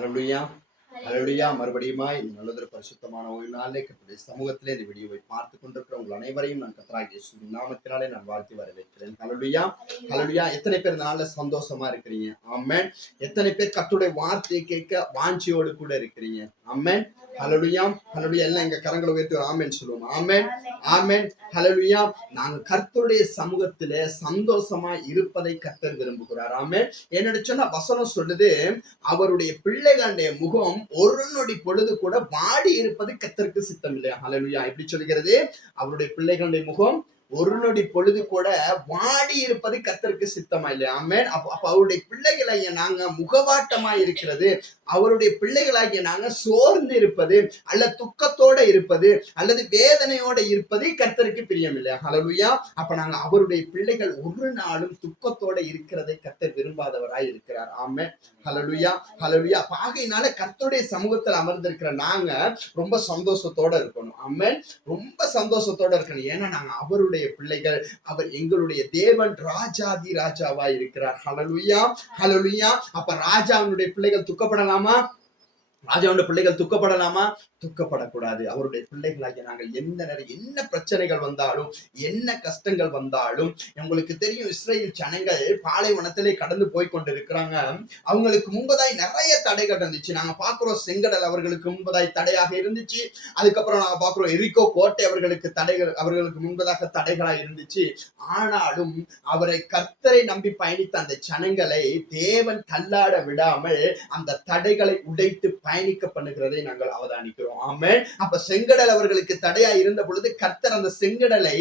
ஹல்லேலூயா ஹல்லேலூயா. மறுபடியுமாய் இந்த நல்லதொரு பரிசுத்தமான ஒரு நாளிலே கர்த்தருடைய சமூகத்திலே இந்த வீடியோவை பார்த்து கொண்டிருக்கிற உங்கள் அனைவரையும் நான் கர்த்தராகிய இயேசுவின் நாமத்தினாலே நான் வாழ்த்தி வரவேற்கிறேன். ஹல்லேலூயா ஹல்லேலூயா. எத்தனை பேர் இந்த நாளில் சந்தோஷமா இருக்கிறீங்க? ஆமென். எத்தனை பேர் கர்த்தருடைய வார்த்தையை கேட்க வாஞ்சியோடு கூட இருக்கிறீங்க? ஆமென். ஹல்லேலூயா ஹல்லேலூயா. எல்லாம் எங்க கரங்களை உயர்த்தி ஒரு ஆமென் சொல்லுவோம். ஆமென் ஆமென். ஹல்லேலூயா. நாங்க கர்த்தருடைய சமூகத்திலே சந்தோஷமா இருப்பதை கர்த்தர் விரும்புகிறார். ஆமென். என்னோட சொன்ன வசனம் சொல்லுது, அவருடைய பிள்ளைகளுடைய முகம் ஒரு நொடி பொழுது கூட வாடி இருப்பது கர்த்தருக்கு சித்தம் இல்லையா? ஹல்லேலூயா. எப்படி சொல்கிறது? அவருடைய பிள்ளைகளுடைய முகம் ஒரு நொடி பொழுது கூட வாடி இருப்பது கர்த்தருக்கு சித்தமா இல்லையா? ஆமென். அப்ப அவருடைய பிள்ளைகளாகிய நாங்க முகவாட்டமா இருக்கிறது, அவருடைய பிள்ளைகளாகிய நாங்க சோர்ந்து இருப்பது அல்லது துக்கத்தோட இருப்பது அல்லது வேதனையோட இருப்பது கர்த்தருக்கு பிரியம் இல்லையா? ஹல்லேலூயா. அப்ப நாங்க அவருடைய பிள்ளைகள் ஒரு நாளும் துக்கத்தோட இருக்கிறதை கர்த்தர் விரும்பாதவராய் இருக்கிறார். ஆமென். ஹல்லேலூயா ஹல்லேலூயா. ஆகையினால கர்த்தருடைய சமூகத்தில் அமர்ந்திருக்கிற நாங்க ரொம்ப சந்தோஷத்தோட இருக்கணும். ஆமென். ரொம்ப சந்தோஷத்தோட இருக்கணும். ஏன்னா நாங்க அவருடைய பிள்ளைகள். அவர் எங்களுடைய தேவன், ராஜாதி ராஜாவா இருக்கிறார். ஹல்லேலூயா ஹல்லேலூயா. அப்ப ராஜாவுடைய பிள்ளைகள் துக்கப்படலாமா? ராஜாவுடைய பிள்ளைகள் துக்கப்படலாமா? துக்கப்படக்கூடாது. அவருடைய பிள்ளைகளாகிய நாங்கள் என்ன பிரச்சனைகள் வந்தாலும், என்ன கஷ்டங்கள் வந்தாலும், உங்களுக்கு தெரியும், இஸ்ரேல் ஜனங்கள் பாலைவனத்திலே கடந்து போய் கொண்டிருக்கிறாங்க. அவங்களுக்கு முன்பதாய் நிறைய தடைகள் இருந்துச்சு. நாங்க பாக்குறோம், செங்கடல் அவர்களுக்கு முன்பதாய் தடையாக இருந்துச்சு. அதுக்கப்புறம் நாங்க பாக்குறோம், எரிகோ கோட்டை அவர்களுக்கு முன்பதாக தடைகளா இருந்துச்சு. ஆனாலும் கர்த்தரை நம்பி பயணித்த அந்த ஜனங்களை தேவன் தள்ளாட விடாமல் அந்த தடைகளை உடைத்து பயணிக்க பண்ணுகிறதை நாங்கள் அவதானிக்கிறோம். ஆமென். அப்ப செங்கடல் அவர்களுக்கு தடையா இருந்த பொழுது கர்த்தர் அந்த செங்கடலை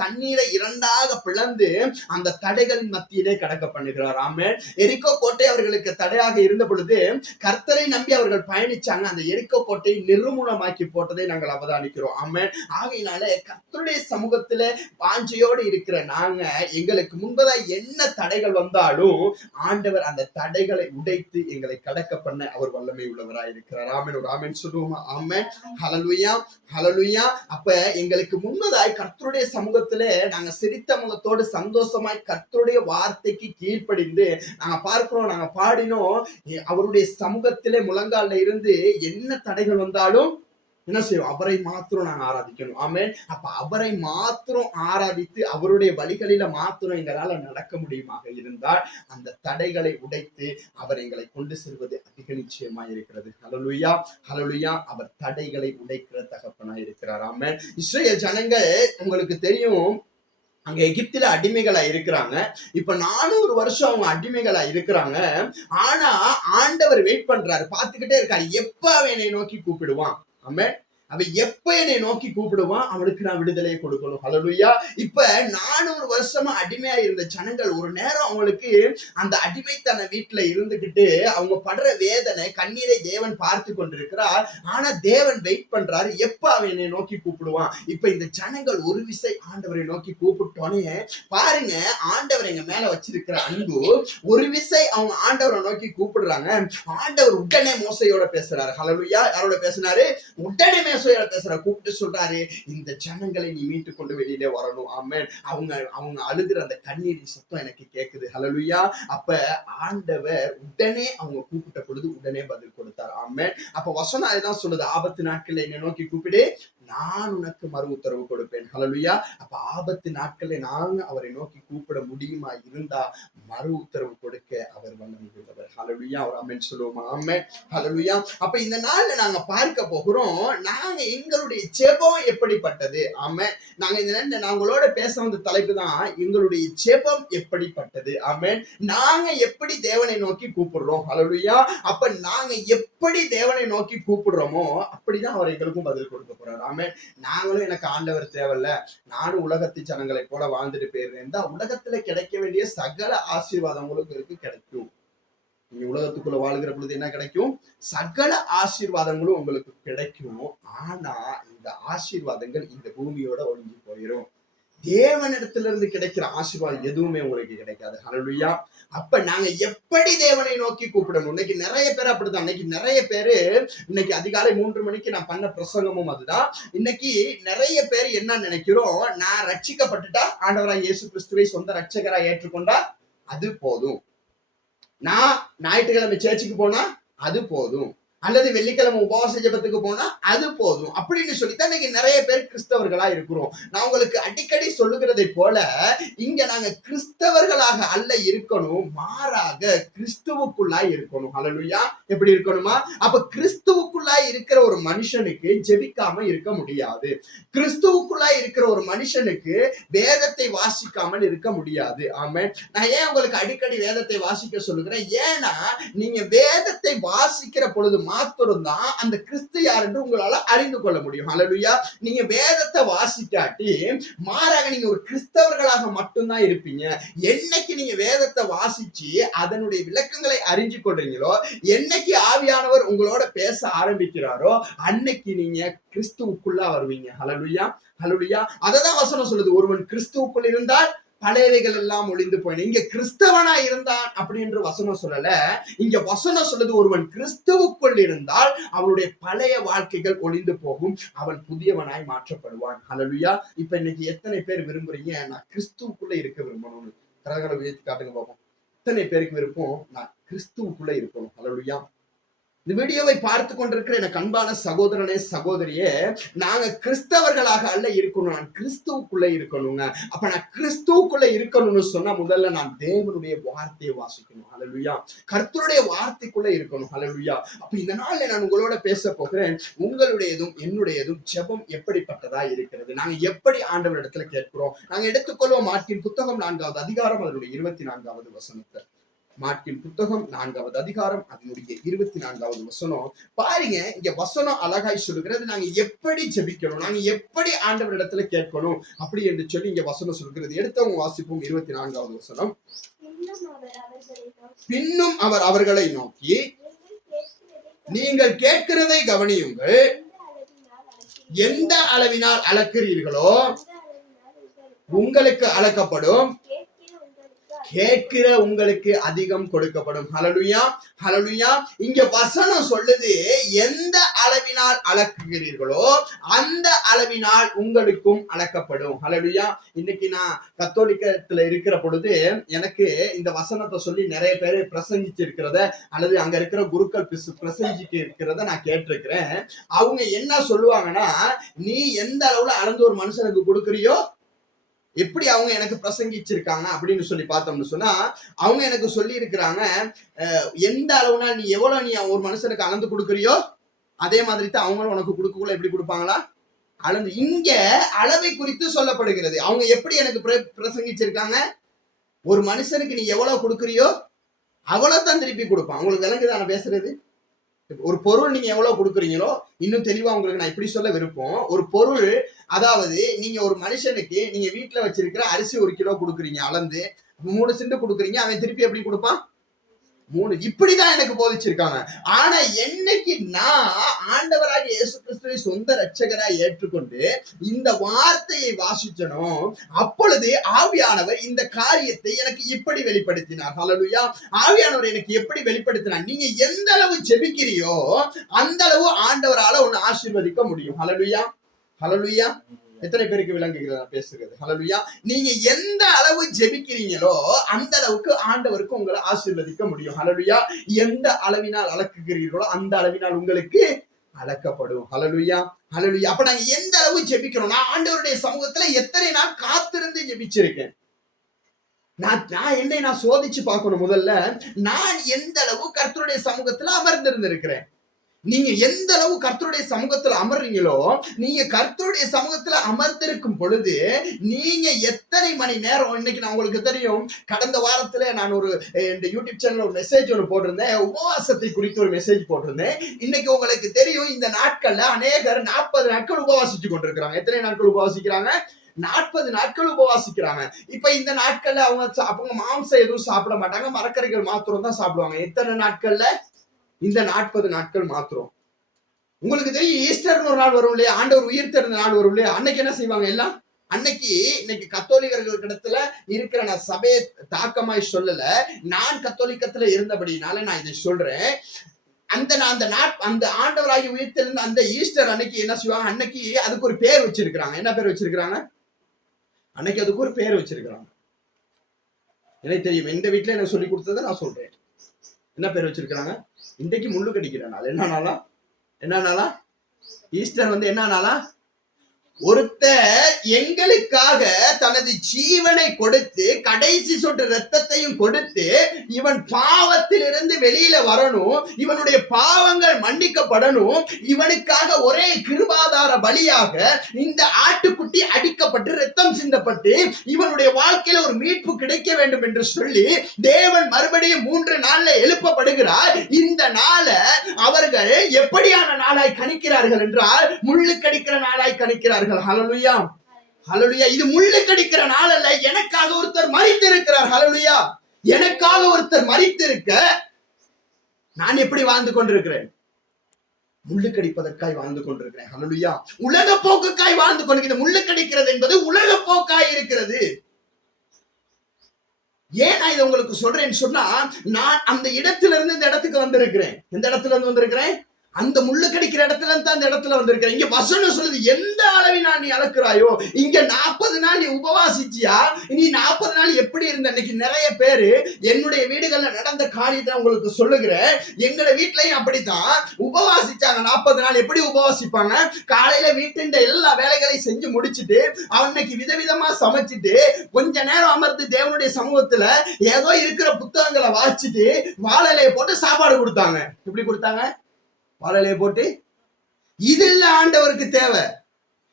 தண்ணீரை இரண்டாக பிளந்து அந்த தடைகளின் மத்தியிலே கடக்க பண்ணுகிறார். ஆமென். எரிகோ கோட்டை அவர்களுக்கு தடையாக இருந்த பொழுது கர்த்தரை நம்பி அவர்கள் பயணிச்சாங்க. அந்த எரிகோ கோட்டையை நிர்மூலமாக்கி போட்டதை நாங்கள் அவதானிக்கிறோம். ஆமென். ஆகையினால கர்த்தருடைய சமூகத்திலே வாஞ்சையோடு இருக்கிற நாங்க, எங்களுக்கு முன்பதா என்ன தடைகள் வந்தாலும் ஆண்டவர் அந்த தடைகளை உடைத்து எங்களை கடக்க பண்ண அவர் வல்லமை உள்ளவராய் இருக்கிறார். ஆமென். ஒரு ஆமென் சொல்லுவோமா? ஆமென். ஹல்லேலூயா ஹல்லேலூயா. அப்ப எங்களுக்கு முன்பதாய் கர்த்தருடைய சமூகத்திலே நாங்க சிரித்த முகத்தோடு சந்தோஷமாய் கர்த்தருடைய வார்த்தைக்கு கீழ்ப்படிந்து நாங்க பார்க்கிறோம், நாங்க பாடினோம். அவருடைய சமூகத்திலே முழங்கால இருந்து என்ன தடைகள் வந்தாலும் என்ன செய்யும்? அவரை மாத்திரம் நாங்க ஆராதிக்கணும். ஆமென். அப்ப அவரை மாத்திரம் ஆராதித்து அவருடைய வழிகளில மாத்திரம் எங்களால நடக்க முடியுமாக இருந்தால் அந்த தடைகளை உடைத்து அவர் எங்களை கொண்டு செல்வது அதிக நிச்சயமா இருக்கிறது. ஹல்லேலூயா ஹல்லேலூயா. அவர் தடைகளை உடைக்கிற தகப்பனா இருக்கிறார். ஆமென். இஸ்ரேல் ஜனங்கள் உங்களுக்கு தெரியும், அங்க எகிப்தில அடிமைகளா இருக்கிறாங்க. இப்ப 400 வருஷம் அவங்க அடிமைகளா இருக்கிறாங்க. ஆனா ஆண்டவர் வெயிட் பண்றாரு, பார்த்துக்கிட்டே இருக்காரு. எப்ப அவனை நோக்கி கூப்பிடுவான்? ஆமென். அவன் எப்ப என்னை நோக்கி கூப்பிடுவான், அவனுக்கு நான் விடுதலையை கொடுக்கணும். ஹல்லேலூயா. இப்ப 400 வருஷமா அடிமையா இருந்த ஜனங்கள் ஒரு நேரம் அவங்களுக்கு அந்த அடிமைத்தன வீட்டுல இருந்துகிட்டு அவங்க படுற வேதனை கண்ணீரை தேவன் பார்த்து கொண்டிருக்கிறார். ஆனா தேவன் வெயிட் பண்றாரு, எப்ப அவன் என்னை நோக்கி கூப்பிடுவான். இப்ப இந்த ஜனங்கள் ஒரு விசை ஆண்டவரை நோக்கி கூப்பிட்டோன்னே பாருங்க, ஆண்டவர் எங்க மேல வச்சிருக்கிற அன்பு. ஒரு விசை அவங்க ஆண்டவரை நோக்கி கூப்பிடுறாங்க. ஆண்டவர் உடனே மோசையோட பேசுறாரு. ஹல்லேலூயா. யாரோட பேசினாரு? உடனே பேசுற கூப்பிட்டு சொல்றாரு, இந்த ஜனங்களை நீ மீட்டு கொண்டு வெளியிலே வரணும். ஆமென். அவங்க அழுகிற அந்த கண்ணீரின் சத்தம் எனக்கு கேக்குது. ஹல்லேலூயா. அப்ப ஆண்டவர் உடனே அவங்க கூப்பிட்ட பொழுது உடனே பதில் கொடுத்தார். ஆமென். அப்ப வசனம் அதுதான் சொல்லுது, ஆபத்து நாட்கள்ல என்னை நோக்கி கூப்பிடு, நான் உனக்கு மறு உத்தரவு கொடுப்பேன். ஹல்லேலூயா. அப்ப ஆபத்து நாட்கள்ல நாங்க அவரை நோக்கி கூப்பிட முடியுமா இருந்தா மறு உத்தரவு கொடுக்க அவர் வல்லமை உள்ளவர். ஹல்லேலூயா. ஒரு ஆமென் சொல்லுவோமா? ஆமென். ஹல்லேலூயா. அப்ப இந்த நாள்ல நாங்க பார்க்க போகிறோம், நாங்க எங்களுடைய ஜெபம் எப்படிப்பட்டது. ஆமென். நாங்க இந்த நாங்களோட பேச வந்த தலைப்பு தான், எங்களுடைய ஜெபம் எப்படிப்பட்டது. ஆமென். நாங்க எப்படி தேவனை நோக்கி கூப்பிடுறோம். ஹல்லேலூயா. அப்ப நாங்க எப்படி தேவனை நோக்கி கூப்பிடுறோமோ அப்படிதான் அவர் எங்களுக்கும் பதில் கொடுக்க போறாரு. ஆமென். நாங்களும் எனக்கு ஆண்டவர் தேவையில்ல, நானும் உலகத்து ஜனங்களை போல வாழ்ந்துட்டு போயிருந்தா உலகத்துல கிடைக்க வேண்டிய சகல ஆசீர்வாதங்களும் கிடைக்கும். நீங்க உலகத்துக்குள்ள வாழ்கிற பொழுது என்ன கிடைக்கும்? சகல ஆசீர்வாதங்களும் உங்களுக்கு கிடைக்கும். ஆனா இந்த ஆசீர்வாதங்கள் இந்த பூமியோட ஒழிஞ்சு போயிடும். தேவனிடத்துல இருந்து கிடைக்கிற ஆசீர்வாதம் எதுவுமே உங்களுக்கு கிடைக்காது. ஹல்லேலூயா. அப்ப நாங்க எப்படி தேவனை நோக்கி கூப்பிடணும்? இன்னைக்கு நிறைய பேர் அப்படிதான். நிறைய பேரு இன்னைக்கு அதிகாலை 3 மணிக்கு நான் பண்ண பிரசங்கமும் அதுதான். இன்னைக்கு நிறைய பேர் என்ன நினைக்கிறோம், நான் ரட்சிக்கப்பட்டுட்டா, ஆண்டவராய் இயேசு கிறிஸ்துவை சொந்த ரட்சகரா ஏற்றுக்கொண்டா அது போதும், நான் ஞாயிற்றுக்கிழமை சேர்ச்சுக்கு போனா அது போதும், அல்லது வெள்ளிக்கிழமை உபவாச ஜெபத்துக்கு போனா அது போதும் அப்படின்னு சொல்லித்தான் இன்னைக்கு நிறைய பேர் கிறிஸ்தவர்களா இருக்கிறோம். நான் உங்களுக்கு அடிக்கடி சொல்லுகிறதை போல இங்க நாங்க கிறிஸ்தவர்களாக அல்ல இருக்கணும், மாறாக கிறிஸ்துவுக்குள்ளாய் இருக்கணும். ஹல்லேலூயா. எப்படி இருக்கணுமா? அப்ப கிறிஸ்துவுக்குள்ளாய் இருக்கிற ஒரு மனுஷனுக்கு ஜெபிக்காம இருக்க முடியாது. கிறிஸ்துவுக்குள்ளாய் இருக்கிற ஒரு மனுஷனுக்கு வேதத்தை வாசிக்காமல் இருக்க முடியாது. ஆமென். நான் ஏன் உங்களுக்கு அடிக்கடி வேதத்தை வாசிக்க சொல்லுகிறேன்? ஏன்னா நீங்க வேதத்தை வாசிக்கிற பொழுது மாத்திரம்தான் அந்த கிறிஸ்து யார் என்று உங்களால அறிந்து கொள்ள முடியும். ஹல்லேலூயா. நீங்க வேதத்தை வாசிக்காட்டி மாறாக நீங்க ஒரு கிறிஸ்தவர்களாக மட்டும்தான் இருப்பீங்க. என்னைக்கு நீங்க வேதத்தை வாசிச்சு அதனுடைய விளக்கங்களை அறிஞ்சு கொள்றீங்களோ, என்னைக்கு ஆவியானவர் உங்களோட பேச ஆரம்பிக்கிறாரோ, அன்னைக்கு நீங்க கிறிஸ்துவுக்குள்ள வருவீங்க. ஹல்லேலூயா. ஹல்லேலூயா. அததான் வசனம் சொல்லுது, ஒருவன் கிறிஸ்துவுக்குள் இருந்தால் பழையவைகள் எல்லாம் ஒளிந்து போயின. இங்க கிறிஸ்தவனா இருந்தான் அப்படின்ற வசனம் சொல்லல. இங்க வசனம் சொல்லுது, ஒருவன் கிறிஸ்துவுக்குள் இருந்தால் அவனுடைய பழைய வாழ்க்கைகள் ஒளிந்து போகும், அவன் புதியவனாய் மாற்றப்படுவான். ஹல்லேலூயா. இப்ப இன்னைக்கு எத்தனை பேர் விரும்புறீங்க நான் கிறிஸ்துவுக்குள்ள இருக்க விரும்பணும்னு? கரங்களை உயர்த்தி காட்டுங்க பாப்போம். எத்தனை பேருக்கு விருப்பம் நான் கிறிஸ்துவுக்குள்ள இருக்கணும்? ஹல்லேலூயா. இந்த வீடியோவை பார்த்து கொண்டிருக்கிற எனக்கு அன்பான சகோதரனே சகோதரியே, நாங்க கிறிஸ்தவர்களாக அல்ல இருக்கணும், நான் கிறிஸ்துவுக்குள்ள இருக்கணுங்க. அப்ப நான் கிறிஸ்துவுக்குள்ள இருக்கணும்னு சொன்னா முதல்ல நான் தேவனுடைய வார்த்தையை வாசிக்கணும். ஹல்லேலூயா. கர்த்தருடைய வார்த்தைக்குள்ள இருக்கணும். ஹல்லேலூயா. அப்ப இந்த நாள்ல நான் உங்களோட பேச போகிறேன். உங்களுடையதும் என்னுடையதும் ஜெபம் எப்படிப்பட்டதா இருக்கிறது? நாங்க எப்படி ஆண்டவரிடத்துல கேட்கிறோம்? நாங்க எடுத்துக்கொள்வோம் மார்க்கின் புத்தகம் 4வது அதிகாரம் அதனுடைய 24வது வசனத்தை. மார்க்கின் புத்தகம் 4வது அதிகாரம் அதனுடைய 24வது வசனம். பாருங்க, இங்க வசனம் அழகாய் சொல்லுகிறது, நாங்க எப்படி ஜெபிக்கணும், நாங்க எப்படி ஆண்டவரிடத்துல கேட்கணும் அப்படி என்று சொல்லி இங்க வசனம் சொல்கிறது. எடுத்தவங்க வாசிப்போம். 24வது வசனம். பின்னும் அவர் அவர்களை நோக்கி, நீங்கள் கேட்கிறதை கவனியுங்கள், எந்த அளவினால் அளக்கிறீர்களோ உங்களுக்கு அளக்கப்படும், கேட்கிற உங்களுக்கு அதிகம் கொடுக்கப்படும். ஹல்லேலூயா. ஹல்லேலூயா. இங்க வசனம் சொல்லுது, எந்த அளவினால் அளக்குகிறீர்களோ அந்த அளவினால் உங்களுக்கும் அளக்கப்படும். ஹல்லேலூயா. இன்னைக்கு நான் கத்தோலிக்கத்துல இருக்கிற பொழுது எனக்கு இந்த வசனத்தை சொல்லி நிறைய பேர் பிரசங்கிச்சிருக்கிறத அல்லது அங்க இருக்கிற குருக்கள் பிரசங்கிச்சு இருக்கிறத நான் கேட்டிருக்கிறேன். அவங்க என்ன சொல்லுவாங்கன்னா, நீ எந்த அளவுல அளந்து ஒரு மனுஷனுக்கு கொடுக்குறியோ, எப்படி அவங்க எனக்கு பிரசங்கிச்சிருக்காங்க அப்படின்னு சொல்லி பார்த்தோம்னு சொன்னா, அவங்க எனக்கு சொல்லி இருக்கிறாங்க, எந்த அளவுனா நீ எவ்வளவு நீ ஒரு மனுஷனுக்கு அளந்து கொடுக்குறியோ அதே மாதிரி தான் அவங்களும் உனக்கு கொடுக்கக்குள்ள எப்படி கொடுப்பாங்களா? அளந்து. இங்க அளவை குறித்து சொல்லப்படுகிறது. அவங்க எப்படி எனக்கு பிரசங்கிச்சிருக்காங்க? ஒரு மனுஷனுக்கு நீ எவ்வளவு கொடுக்குறியோ அவ்வளவு தான் திருப்பி கொடுப்பான். உங்களுக்கு விளங்குதா நான் பேசுறது? ஒரு பொருள் நீங்க எவ்வளவு கொடுக்குறீங்களோ, இன்னும் தெளிவா உங்களுக்கு நான் இப்படி சொல்ல விருப்பம், ஒரு பொருள், அதாவது நீங்க ஒரு மனுஷனுக்கு நீங்க வீட்டுல வச்சிருக்கிற அரிசி 1 கிலோ கொடுக்குறீங்க, அளந்து 3 சென்ட் கொடுக்குறீங்க, அவன் திருப்பி எப்படி கொடுப்பான்? 3. இப்படிதான் எனக்கு போதிச்சிருக்காங்க. ஆனா என்னைக்கு நான் ஆண்டவராக இயேசு கிறிஸ்துவை சொந்த இரட்சகராய் ஏற்றுக்கொண்டு இந்த வார்த்தையை வாசிச்சனோ, அப்பொழுது ஆவியானவர் இந்த காரியத்தை எனக்கு இப்படி வெளிப்படுத்தினார். ஹல்லேலூயா. ஆவியானவர் எனக்கு எப்படி வெளிப்படுத்தினார்? நீங்க எந்த அளவு ஜெபிக்கிறியோ அந்த அளவு ஆண்டவரால உன்னை ஆசீர்வதிக்க முடியும். ஹல்லேலூயா. ஹல்லேலூயா. எத்தனை பேருக்கு விளங்குகிறது நான் பேசுகிறது? ஹல்லேலூயா. நீங்க எந்த அளவு ஜெபிக்கிறீங்களோ அந்த அளவுக்கு ஆண்டவருக்கு உங்களை ஆசீர்வதிக்க முடியும். ஹல்லேலூயா. எந்த அளவினால் அளக்குகிறீர்களோ அந்த அளவினால் உங்களுக்கு அளக்கப்படும். ஹல்லேலூயா. ஹல்லேலூயா. அப்ப நாங்க எந்த அளவு ஜெபிக்கிறோம்? நான் ஆண்டவருடைய சமூகத்துல எத்தனை நாள் காத்திருந்து ஜெபிச்சிருக்கேன். நான் என்னை நான் சோதிச்சு பார்க்கணும். முதல்ல நான் எந்த அளவு கர்த்தருடைய சமூகத்துல அமர்ந்திருந்திருக்கிறேன். நீங்க எந்த அளவு கர்த்தருடைய சமூகத்துல அமர்றீங்களோ, நீங்க கர்த்தருடைய சமூகத்துல அமர்ந்திருக்கும் பொழுது நீங்க எத்தனை மணி நேரம், இன்னைக்கு நான் உங்களுக்கு தெரியும், கடந்த வாரத்துல நான் ஒரு இந்த யூடியூப் சேனல் ஒரு மெசேஜ் ஒன்று போட்டிருந்தேன், உபவாசத்தை குறித்து ஒரு மெசேஜ் போட்டிருந்தேன். இன்னைக்கு உங்களுக்கு தெரியும், இந்த நாட்கள்ல அநேகர் 40 நாட்கள் உபவாசிச்சு கொண்டிருக்கிறாங்க. எத்தனை நாட்கள் உபவாசிக்கிறாங்க? 40 நாட்கள் உபவாசிக்கிறாங்க. இப்ப இந்த நாட்கள்ல அவங்க மாംசம் எதுவும் சாப்பிட மாட்டாங்க, மரக்கறிகள் மாத்திரம் தான் சாப்பிடுவாங்க. எத்தனை நாட்கள்ல? இந்த 40 நாட்கள் மாத்திரம். உங்களுக்கு தெரியும், ஈஸ்டர்னு ஒரு நாள் வரும் இல்லையா, ஆண்டவர் உயிர் தெரிந்த நாள் வரும் இல்லையா, அன்னைக்கு என்ன செய்வாங்க எல்லாம்? இன்னைக்கு கத்தோலிக்கர்கள் இடத்துல இருக்கிற, நான் சபையை தாக்கமாய் சொல்லல, நான் கத்தோலிக்கத்துல இருந்தபடினால நான் இதை சொல்றேன். அந்த ஆண்டவராகி உயிர் தெரிந்த அந்த ஈஸ்டர் அன்னைக்கு என்ன செய்வாங்க? அன்னைக்கு அதுக்கு ஒரு பேர் வச்சிருக்கிறாங்க. என்ன பேர் வச்சிருக்கிறாங்க? அன்னைக்கு அதுக்கு ஒரு பேர் வச்சிருக்கிறாங்க. எனக்கு தெரியும், எந்த வீட்டுல எனக்கு சொல்லி கொடுத்ததை நான் சொல்றேன். என்ன பேர் வச்சிருக்கிறாங்க? இன்றைக்கு முள்ளு கடிக்கிற நாள். என்ன நாளா? என்ன நாளா? ஈஸ்டர் வந்து என்ன நாளா? ஒருத்தர் எங்களுக்காக தனது ஜீவனை கொடுத்து கடைசி சொட்டு ரத்தத்தையும் கொடுத்து இவன் பாவத்திலிருந்து வெளியில வரணும், இவனுடைய பாவங்கள் மன்னிக்கப்படணும், இவனுக்காக ஒரே கிருபாதார பலியாக இந்த ஆட்டுக்குட்டி அடிக்கப்பட்டு ரத்தம் சிந்தப்பட்டு இவனுடைய வாழ்க்கையில ஒரு மீட்பு கிடைக்க வேண்டும் என்று சொல்லி தேவன் மறுபடியும் 3 நாள்ல எழுப்பப்படுகிறார். இந்த நாளை அவர்கள் எப்படியான நாளாய் கணிக்கிறார்கள் என்றால் முள்ளு கடிக்கிற நாளாய் கணிக்கிறார்கள். ஹல்லேலூயா, ஹல்லேலூயா. இது முள்ளு கடிக்கிற நாள் அல்ல, எனக்காக ஒருத்தர் மரித்திருக்கிறார். ஹல்லேலூயா. எனக்காக ஒருத்தர் மரித்திருக்க நான் எப்படி வாழ்ந்து கொண்டிருக்கிறேன்? முள்ளு கடிப்பதற்காய் வாழ்ந்து கொண்டிருக்கிறேன். ஹல்லேலூயா. உலக போக்குக்காய் வாழ்ந்து கொண்டிருக்கிறது. முள்ளு கடிக்கிறது என்பது உலக போக்காய் இருக்கிறது. ஏன் நான் இதை உங்களுக்கு சொல்றேன்னு சொன்னா, நான் அந்த இடத்துல இருந்து இந்த இடத்துக்கு வந்திருக்கிறேன். எந்த இடத்துல இருந்து வந்திருக்கிறேன்? அந்த முள்ளு கடிக்கிற இடத்துல இருந்து அந்த இடத்துல வந்திருக்கிறேன். இங்க வசனம் சொல்லுது, எந்த அளவினால் நீ அளக்குறாயோ. இங்க 40 நாள் நீ உபவாசிச்சியா? நீ 40 நாள் எப்படி இருந்த? இன்னைக்கு நிறைய பேரு என்னுடைய வீடுகள்ல நடந்த காரியத்தை உங்களுக்கு சொல்லுகிறேன். எங்க வீட்லயும் அப்படித்தான் உபவாசிச்சாங்க. 40 நாள் எப்படி உபவாசிப்பாங்க? காலையில வீட்டின் எல்லா வேலைகளையும் செஞ்சு முடிச்சுட்டு அன்னைக்கு விதவிதமா சமைச்சிட்டு கொஞ்ச நேரம் அமர்ந்து தேவனுடைய சமூகத்துல ஏதோ இருக்கிற புத்தகங்களை வாசிச்சுட்டு வாழலையை போட்டு சாப்பாடு கொடுத்தாங்க. எப்படி கொடுத்தாங்க? வாழையிலே போட்டு. இது இல்ல ஆண்டவருக்கு தேவை.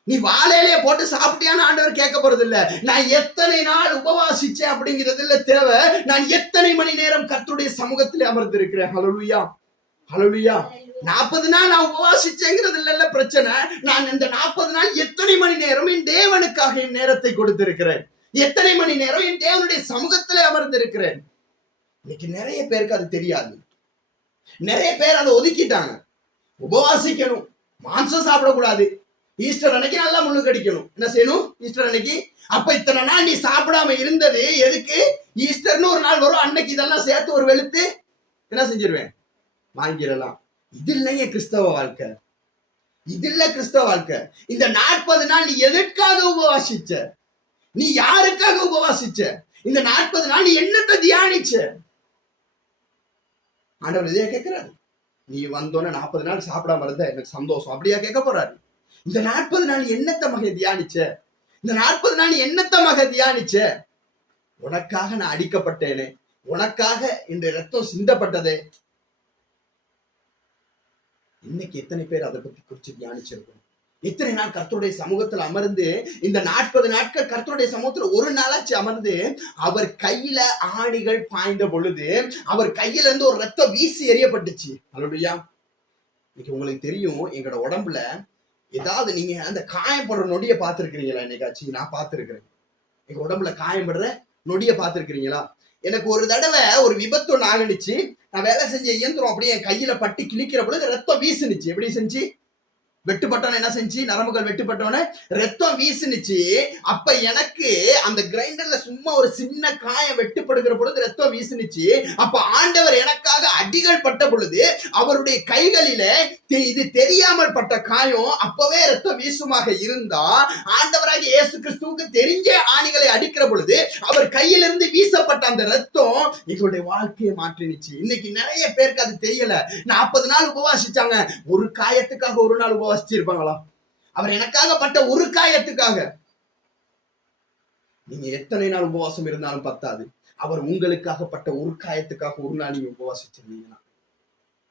நீ வாழையிலே போட்டு சாப்பிட்டியான்னு ஆண்டவர் கேட்க போறது இல்ல. நான் எத்தனை நாள் உபவாசிச்சேன் அப்படிங்கிறது இல்ல தேவை. நான் எத்தனை மணி நேரம் கர்த்தருடைய சமூகத்தில் அமர்ந்திருக்கிறேன். ஹல்லேலூயா, ஹல்லேலூயா. 40 நாள் நான் உபவாசிச்சேங்கிறது இல்ல பிரச்சனை. நான் இந்த 40 நாள் எத்தனை மணி நேரம் என் தேவனுக்காக என் நேரத்தை கொடுத்திருக்கிறேன். எத்தனை மணி நேரம் என் தேவனுடைய சமூகத்தில் அமர்ந்திருக்கிறேன். இன்னைக்கு நிறைய பேருக்கு அது தெரியாது. நிறைய பேர் அதை ஒதுக்கிட்டாங்க. உபவாசிக்கணும், மாംസം சாப்பிடக்கூடாது, ஈஸ்டர் அன்னைக்கு நல்லா முள்ளு கடிக்கணும். என்ன செய்யணும்? ஈஸ்டர் அன்னைக்கு. அப்ப இத்தனை நாள் நீ சாப்பிடாம இருந்தது எதுக்கு? ஈஸ்டர்னு ஒரு நாள் வரும், அன்னைக்கு இதெல்லாம் சேர்த்து ஒரு வெளுத்து என்ன செஞ்சிருவேன்? வாங்கிடலாம். இது இல்லைங்க கிறிஸ்தவ வாழ்க்கை. இது இல்ல கிறிஸ்தவ வாழ்க்கை. இந்த 40 நாள் நீ எதற்காக உபவாசிச்ச? நீ யாருக்காக உபவாசிச்ச? இந்த 40 நாள் நீ என்னத்தை தியானிச்ச? ஆண்டவர் இதையா கேட்கிறாரு? நீ வந்தோன்னு 40 நாள் சாப்பிடாம இருந்த எனக்கு சந்தோஷம் அப்படியா கேட்க போறாரு? இந்த 40 நாள் என்னத்த மக தியானிச்ச? இந்த 40 நாள் என்னத்த மக தியானிச்ச? உனக்காக நான் அடிக்கப்பட்டேனே, உனக்காக இந்த ரத்தம் சிந்தப்பட்டதே. இன்னைக்கு எத்தனை பேர் அதை பத்தி குறிச்சு தியானிச்சிருக்கோம்? எத்தனை நாள் கர்த்தருடைய சமூகத்துல அமர்ந்து இந்த 40 நாட்கள் கர்த்தருடைய சமூகத்துல ஒரு நாளாச்சு அமர்ந்து அவர் கையில ஆணிகள் பாய்ந்த பொழுது அவர் கையில இருந்து ஒரு ரத்தம் வீசி எறியப்பட்டுச்சு. ஹல்லேலூயா. இன்னைக்கு உங்களுக்கு தெரியும், எங்களோட உடம்புல ஏதாவது நீங்க அந்த காயப்படுற நொடியை பார்த்திருக்கிறீங்களா? என்னைக்காச்சு நான் பார்த்திருக்கிறேன். எங்க உடம்புல காயப்படுற நொடியை பார்த்திருக்கிறீங்களா? எனக்கு ஒரு தடவை ஒரு விபத்து ஒன்று ஆகணிச்சு. நான் வேலை செஞ்ச இயந்திரம் அப்படியே என் கையில பட்டு கிழிக்கிற பொழுது ரத்தம் வீசுனுச்சு. எப்படி செஞ்சு? வெட்டுப்பட்டவன என்ன செஞ்சு? நரம்புகள் வெட்டுப்பட்டவன ரத்தம் வீசுனுச்சு. அப்ப எனக்கு அந்த கிரைண்டர்ல சும்மா ஒரு சின்ன காயம் வெட்டுப்படுகிற பொழுது ரத்தம் வீசுனுச்சு. அப்ப ஆண்டவர் எனக்காக அடிகள் பட்ட பொழுது அவருடைய கைகளில இது தெரியாமல் பட்ட காயம் அப்பவே ரத்தம் வீசுமாக இருந்தா, ஆண்டவராக இயேசு கிறிஸ்துவுக்கு தெரிஞ்ச ஆணிகளை அடிக்கிற பொழுது அவர் கையிலிருந்து வீசப்பட்ட அந்த ரத்தம் எங்களுடைய வாழ்க்கையை மாற்றினுச்சு. இன்னைக்கு நிறைய பேருக்கு அது தெரியல. 40 நாள் உபவாசிச்சாங்க. ஒரு காயத்துக்காக ஒரு நாள் உபவாசிச்சிருப்பாங்களா? அவர் எனக்காக பட்ட ஒரு காயத்துக்காக. நீங்க எத்தனை நாள் உபவாசம் இருந்தாலும் பத்தாது. அவர் உங்களுக்காக பட்ட ஒரு காயத்துக்காக ஒரு நாள் நீங்க உபவாசிச்சிருந்தீங்கன்னா,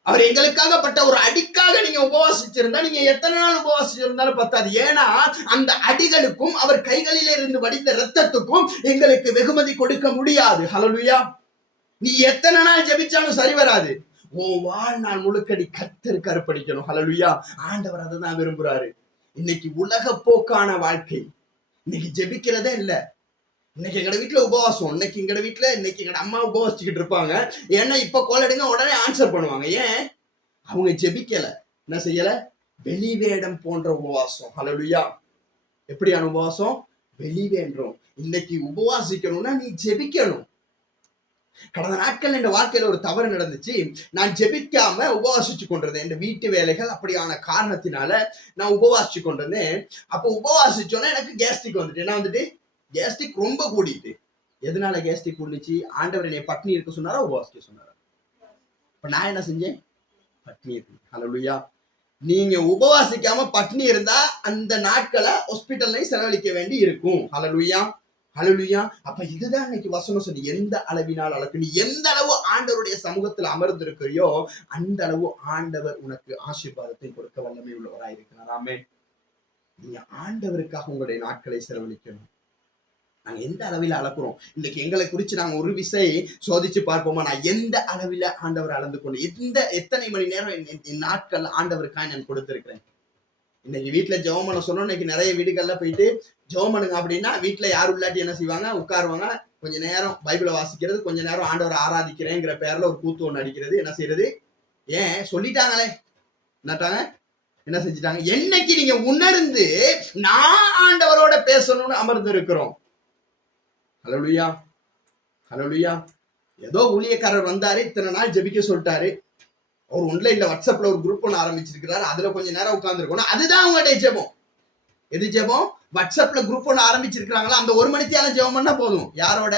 அவர் எங்களுக்காக பட்ட ஒரு அடிக்காக நீங்க உபவாசிச்சிருந்தா நீங்க எத்தனை நாள் உபவாசிச்சிருந்தாலும் பத்தாது. ஏன்னா அந்த அடிகளுக்கும் அவர் கைகளிலே இருந்து வடிந்த ரத்தத்துக்கும் எங்களுக்கு வெகுமதி கொடுக்க முடியாது. ஹல்லேலூயா. நீ எத்தனை நாள் ஜெபிச்சாலும் சரி வராது. உன் வாழ்நாள் முழுக்கடி கர்த்தருக்கு அர்ப்பணிக்கணும். ஹல்லேலூயா. ஆண்டவர் அதை தான் விரும்புறாரு. இன்னைக்கு உலக போக்கான வாழ்க்கை. இன்னைக்கு ஜெபிக்கிறதே இல்ல. இன்னைக்கு எங்கட வீட்டுல உபவாசம். இன்னைக்கு எங்கட அம்மா உபவாசிச்சுக்கிட்டு இருப்பாங்க. ஏன்னா இப்ப கோல் எடுங்க உடனே ஆன்சர் பண்ணுவாங்க. ஏன்? அவங்க ஜெபிக்கல. என்ன செய்யல? வெளிவேடம் போன்ற உபவாசம். ஹல்லேலூயா. எப்படியான உபவாசம்? வெளிவேண்டோம். இன்னைக்கு உபவாசிக்கணும்னா நீ ஜெபிக்கணும். கடந்த நாட்கள் என் வாழ்க்கையில ஒரு தவறு நடந்துச்சு. நான் ஜெபிக்காம உபவாசிச்சு கொண்டிருந்தேன். என் வீட்டு வேலைகள் அப்படியான காரணத்தினால நான் உபவாசிச்சு கொண்டிருந்தேன். அப்போ உபவாசிச்சோன்னா எனக்கு கேஸ்ட்ரிக் வந்துட்டு. என்ன வந்துட்டு? கேஸ்ட்ரிக் ரொம்ப கூடிட்டு. எதனால கேஸ்ட்ரிக் கூடுச்சு? ஆண்டவர் என்னை பட்னி இருக்க சொன்னாரா உபவாசிக்க சொன்னாரா? இப்ப நான் என்ன செஞ்சேன்? பட்னி இருந்தேன். ஹல்லேலூயா. நீங்க உபவாசிக்காம பட்னி இருந்தா அந்த நாட்களை ஹாஸ்பிட்டல்லையும் செலவழிக்க வேண்டி இருக்கும். ஹல்லேலூயா, ஹல்லேலூயா. அப்ப இதுதான் இன்னைக்கு வசனம் சொல்லி, எந்த அளவினால் அளக்கு, நீ எந்த அளவு ஆண்டவருடைய சமூகத்தில் அமர்ந்து இருக்கிறியோ அந்த அளவு ஆண்டவர் உனக்கு ஆசீர்வாதத்தை கொடுக்க வல்லமை உள்ளவராய் இருக்கிறார். ஆமென். நீங்க ஆண்டவருக்காக உங்களுடைய நாட்களை செலவழிக்கணும். நாங்க எந்த அளவில் அளக்குறோம்? இன்னைக்கு எங்களை குறிச்சு நாங்க ஒரு விசை சோதிச்சு பார்ப்போமா? நான் எந்த அளவில் ஆண்டவர் அளந்து கொண்டு எத்தனை மணி நேரம் என் நாட்கள் ஆண்டவருக்காக நான் கொடுத்திருக்கிறேன். இன்னைக்கு வீட்டுல ஜெபம் பண்ண சொன்னோம். இன்னைக்கு நிறைய வீடுகள்ல போயிட்டு ஜெபம் பண்ணுங்க அப்படின்னா வீட்டுல யாரும் இல்லாட்டி என்ன செய்வாங்க? உட்காருவாங்க, கொஞ்ச நேரம் பைபிளை வாசிக்கிறது, கொஞ்ச நேரம் ஆண்டவரை ஆராதிக்கிறேங்கிற பேர்ல ஒரு கூத்து ஒண்ணு அடிக்கிறது. என்ன செய்யறது? ஏன் சொல்லிட்டாங்களே, என்னட்டாங்க, என்ன செஞ்சுட்டாங்க? என்னைக்கு நீங்க உணர்ந்து நான் ஆண்டவரோட பேசணும்னு அமர்ந்து இருக்கிறோம். ஹல்லேலூயா, ஹல்லேலூயா. ஏதோ ஊழியக்காரர் வந்தாரு, இத்தனை நாள் ஜெபிக்க சொல்லிட்டாரு, அவர் ஒன்லைன்ல வாட்ஸ்அப்ல ஒரு குரூப் ஒன்று ஆரம்பிச்சிருக்கிறாரு, அதுல கொஞ்ச நேரம் உட்கார்ந்துருக்கணும். அதுதான் உங்களுடைய ஜெபம். எது ஜெபம்? வாட்ஸ்அப்ல குரூப் ஒன்று ஆரம்பிச்சிருக்கிறாங்களா, அந்த ஒரு மணித்தியால ஜெபம் பண்ணா போதும். யாரோட?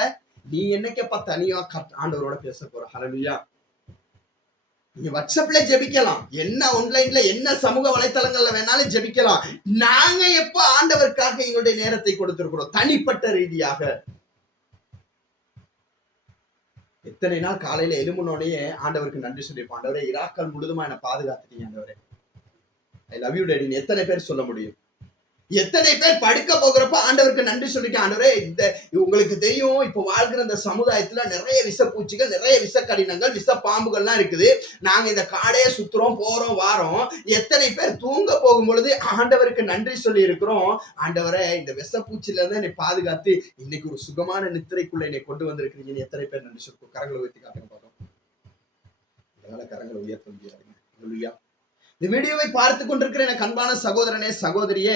நீ என்னைக்கப்பா தனியா ஆண்டவரோட பேச போற? ஹல்லேலூயா. நீங்க வாட்ஸ்அப்ல ஜெபிக்கலாம், என்ன ஆன்லைன்ல என்ன சமூக வலைத்தளங்கள்ல வேணாலும் ஜெபிக்கலாம். நாங்க எப்ப ஆண்டவருக்காக எங்களுடைய நேரத்தை கொடுத்திருக்கிறோம் தனிப்பட்ட ரீதியாக? எத்தனை நாள் காலையில எழும்புனோடனே ஆண்டவருக்கு நன்றி சொல்லியிருப்போம். ஆண்டவரே இராக்கள் முழுதுமா என்னை பாதுகாத்துட்டீங்க ஆண்டவரே, ஐ லவ் யூ டேடி. எத்தனை பேர் சொல்ல முடியும்? எத்தனை பேர் படுக்க போகிறப்ப ஆண்டவருக்கு நன்றி சொல்லிக்க? ஆண்டவரே, உங்களுக்கு தெரியும் இப்ப வாழ்கிற இந்த சமுதாயத்துல நிறைய விஷப்பூச்சிகள், நிறைய விஷக்கடினங்கள், விஷ பாம்புகள்லாம் இருக்குது. நாங்க இந்த காடையே சுத்துறோம், போறோம், வாரோம். எத்தனை பேர் தூங்க போகும் பொழுது ஆண்டவருக்கு நன்றி சொல்லி இருக்கிறோம்? ஆண்டவரே, இந்த விஷப்பூச்சில இருந்து என்னை பாதுகாத்து இன்னைக்கு ஒரு சுகமான நித்திரைக்குள்ள என்னை கொண்டு வந்திருக்கிறீங்கன்னு எத்தனை பேர் நன்றி சொல்லுவோம்? கரங்களை உயர்த்தி காட்டுங்க பார்ப்போம். அதனால கரங்களை உயர்த்த முடியாதுங்க. ஹல்லேலூயா. இந்த வீடியோவை பார்த்து கொண்டிருக்கிற எனக்கு அன்பான சகோதரனே, சகோதரியே,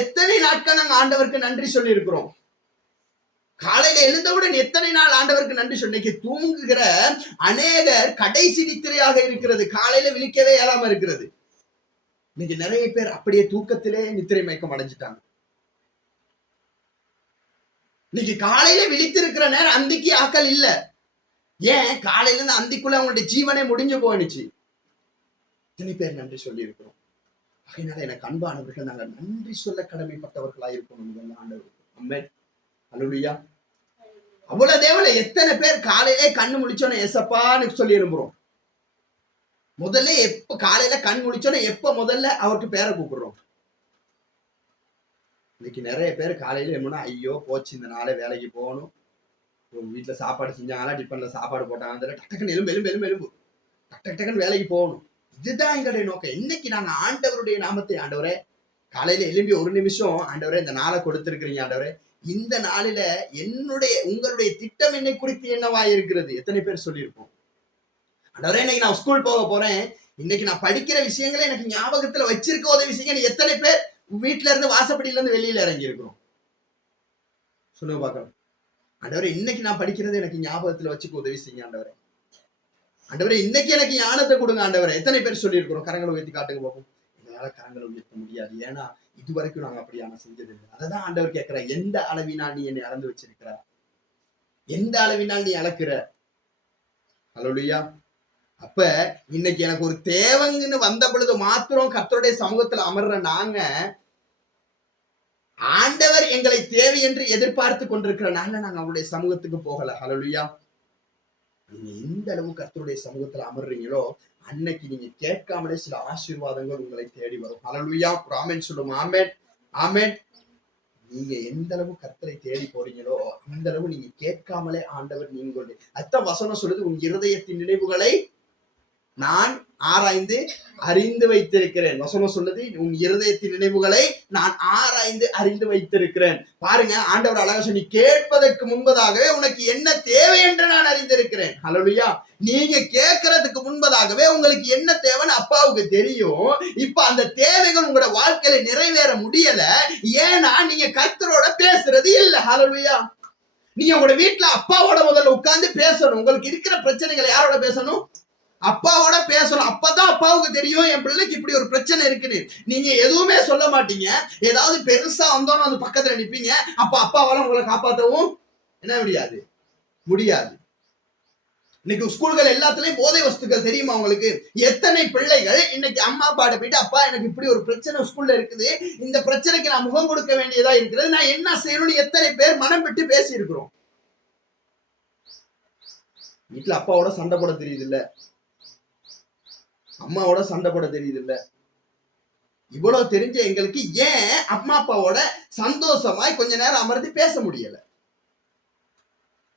எத்தனை நாட்கள் நாங்க ஆண்டவருக்கு நன்றி சொல்லி இருக்கிறோம்? காலையில எழுந்தவுடன் எத்தனை நாள் ஆண்டவருக்கு நன்றி சொல்லி? இன்னைக்கு தூங்குகிற அநேகர் கடைசி நித்திரையாக இருக்கிறது, காலையில விழிக்கவே இயலாம இருக்கிறது. இன்னைக்கு நிறைய பேர் அப்படியே தூக்கத்திலே நித்திரை மயக்கம் அடைஞ்சிட்டாங்க. இன்னைக்கு காலையில விழித்திருக்கிற நேரம் அந்திக்கு ஆக்கள் இல்ல. ஏன்? காலையில இருந்து அந்திக்குள்ள அவங்களுடைய ஜீவனே முடிஞ்சு போயிடுச்சு. எத்தனை பேர் நன்றி சொல்லி இருக்கிறோம்? அதனால எனக்கு அன்பானவர்கள், நாங்கள் நன்றி சொல்ல கடமைப்பட்டவர்களாக இருக்கணும் ஆண்டவருக்கு. ஆமென், ஹல்லேலூயா. அவ்வளவு தேவல எத்தனை பேர் காலையிலே கண்ணு முடிச்சோன்னு ஏசப்பான்னு சொல்லி இரும்புறோம்? முதல்ல எப்ப காலையில கண் முடிச்சோன்னு எப்ப முதல்ல அவருக்கு பேரை கூப்பிடுறோம்? இன்னைக்கு நிறைய பேர் காலையில என்னன்னா, ஐயோ போச்சு இந்த நாளே, வேலைக்கு போகணும், வீட்டுல சாப்பாடு செஞ்சாங்களா, டிஃபன்ல சாப்பாடு போட்டாங்க, டக்குன்னு எலும்பு எலும்பு எலும்பு எலும்பு டக்கு டக்குன்னு வேலைக்கு போகணும். இதுதான் எங்களுடைய நோக்கம். இன்னைக்கு நாங்க ஆண்டவருடைய நாமத்தை, ஆண்டவரே காலையில எழும்பி ஒரு நிமிஷம், ஆண்டவரே இந்த நாளை கொடுத்திருக்கிறீங்க ஆண்டவரே, இந்த நாளில உங்களுடைய திட்டம் என்னை குறித்து என்னவா இருக்கிறது? எத்தனை பேர் சொல்லியிருப்போம்? ஆண்டவரே இன்னைக்கு நான் ஸ்கூல் போக போறேன், இன்னைக்கு நான் படிக்கிற விஷயங்களை எனக்கு ஞாபகத்துல வச்சிருக்க உதவி செய்யுங்க. எத்தனை பேர் வீட்டுல இருந்து வாசப்படியில இருந்து வெளியில இறங்கி இருக்கிறோம்? சொல்லுங்க பார்க்கலாம். ஆண்டவரே இன்னைக்கு நான் படிக்கிறது எனக்கு ஞாபகத்துல வச்சுக்க உதவி செய்யுங்க ஆண்டவரே. ஆண்டவரே இன்னைக்கு எனக்கு ஞானத்தை கொடுங்க ஆண்டவரே. எத்தனை பேர் சொல்லி இருக்கிறோம்? கரங்களை உயர்த்தி காட்டுங்க பார்ப்போம். எங்களால கரங்களை உயர்த்த முடியாது, ஏன்னா இதுவரைக்கும் நாங்க அப்படியான செஞ்சது இல்லை. அததான் ஆண்டவர் கேட்கிற, எந்த அளவினால் நீ என்னை அளந்து வச்சிருக்கிற? எந்த அளவினால் நீ அளக்குற? ஹல்லேலூயா. அப்ப இன்னைக்கு எனக்கு ஒரு தேவைன்னு வந்த பொழுது மாத்திரம் கர்த்தருடைய சமூகத்துல அமர்ற நாங்க, ஆண்டவர் எங்களை தேவை என்று எதிர்பார்த்து கொண்டிருக்கிறனால நாங்க அவருடைய சமூகத்துக்கு போகல. ஹல்லேலூயா. நீங்க எந்த அளவு கர்த்தருடைய சமூகத்துல அமர்றீங்களோ அன்னைக்கு நீங்க கேட்காமலே சில ஆசீர்வாதங்கள் உங்களை தேடி வரும். ஹல்லேலூயா. ஆமென் சொல்லுங்க. ஆமென், ஆமென். நீங்க எந்த அளவு கர்த்தரை தேடி போறீங்களோ அந்த அளவு நீங்க கேட்காமலே ஆண்டவர் நீங்களுடைய அத்த வசனம் சொல்லுது, உன் இருதயத்தின் நினைவுகளை நான் ஆராய்ந்து அறிந்து வைத்திருக்கிறேன். வசனம் சொல்லுது, உன் இருதயத்தின் நினைவுகளை நான் ஆராய்ந்து அறிந்து வைத்திருக்கிறேன். பாருங்க, ஆண்டவர் அழகா சொல்லி, கேட்பதற்கு முன்பதாகவே உனக்கு என்ன தேவை என்று நான் அறிந்திருக்கிறேன். ஹல்லேலூயா. நீங்க கேட்கறதுக்கு முன்பதாகவே உங்களுக்கு என்ன தேவைன்னு அப்பாவுக்கு தெரியும். இப்ப அந்த தேவைகள் உங்களோட வாழ்க்கையில நிறைவேற முடியல, ஏன்னா நீங்க கர்த்தரோட பேசுறது இல்ல. ஹல்லேலூயா. நீங்க உங்களோட வீட்டுல அப்பாவோட முதல்ல உட்கார்ந்து பேசணும். உங்களுக்கு இருக்கிற பிரச்சனைகளை யாரோட பேசணும்? அப்பாவோட பேசணும். அப்பதான் அப்பாவுக்கு தெரியும் என் பிள்ளைக்கு இப்படி ஒரு பிரச்சனை இருக்குன்னு. நீங்க எதுவுமே சொல்ல மாட்டீங்க, ஏதாவது பெருசா வந்தோன்னு வந்து பக்கத்துல நிப்பீங்க. அப்ப அப்பாவால உங்களை காப்பாற்றவும் என்ன முடியாது? இன்னைக்கு ஸ்கூல்கள் எல்லாத்துலயும் போதை வஸ்துக்கள் தெரியுமா உங்களுக்கு? எத்தனை பிள்ளைகள் இன்னைக்கு அம்மா அப்பாட்ட போயிட்டு, அப்பா எனக்கு இப்படி ஒரு பிரச்சனை ஸ்கூல்ல இருக்குது, இந்த பிரச்சனைக்கு நான் முகம் கொடுக்க வேண்டியதா இருக்கிறது, நான் என்ன செய்யணும்னு எத்தனை பேர் மனம் விட்டு பேசி இருக்கிறோம். வீட்டுல அப்பாவோட சண்டை போட தெரியுது இல்ல, அம்மாவோட சண்டை போட தெரியுது இல்ல. இவ்வளவு தெரிஞ்ச எங்களுக்கு ஏன் அம்மா அப்பாவோட சந்தோஷமாய் கொஞ்ச நேரம் அமர்ந்து பேச முடியல?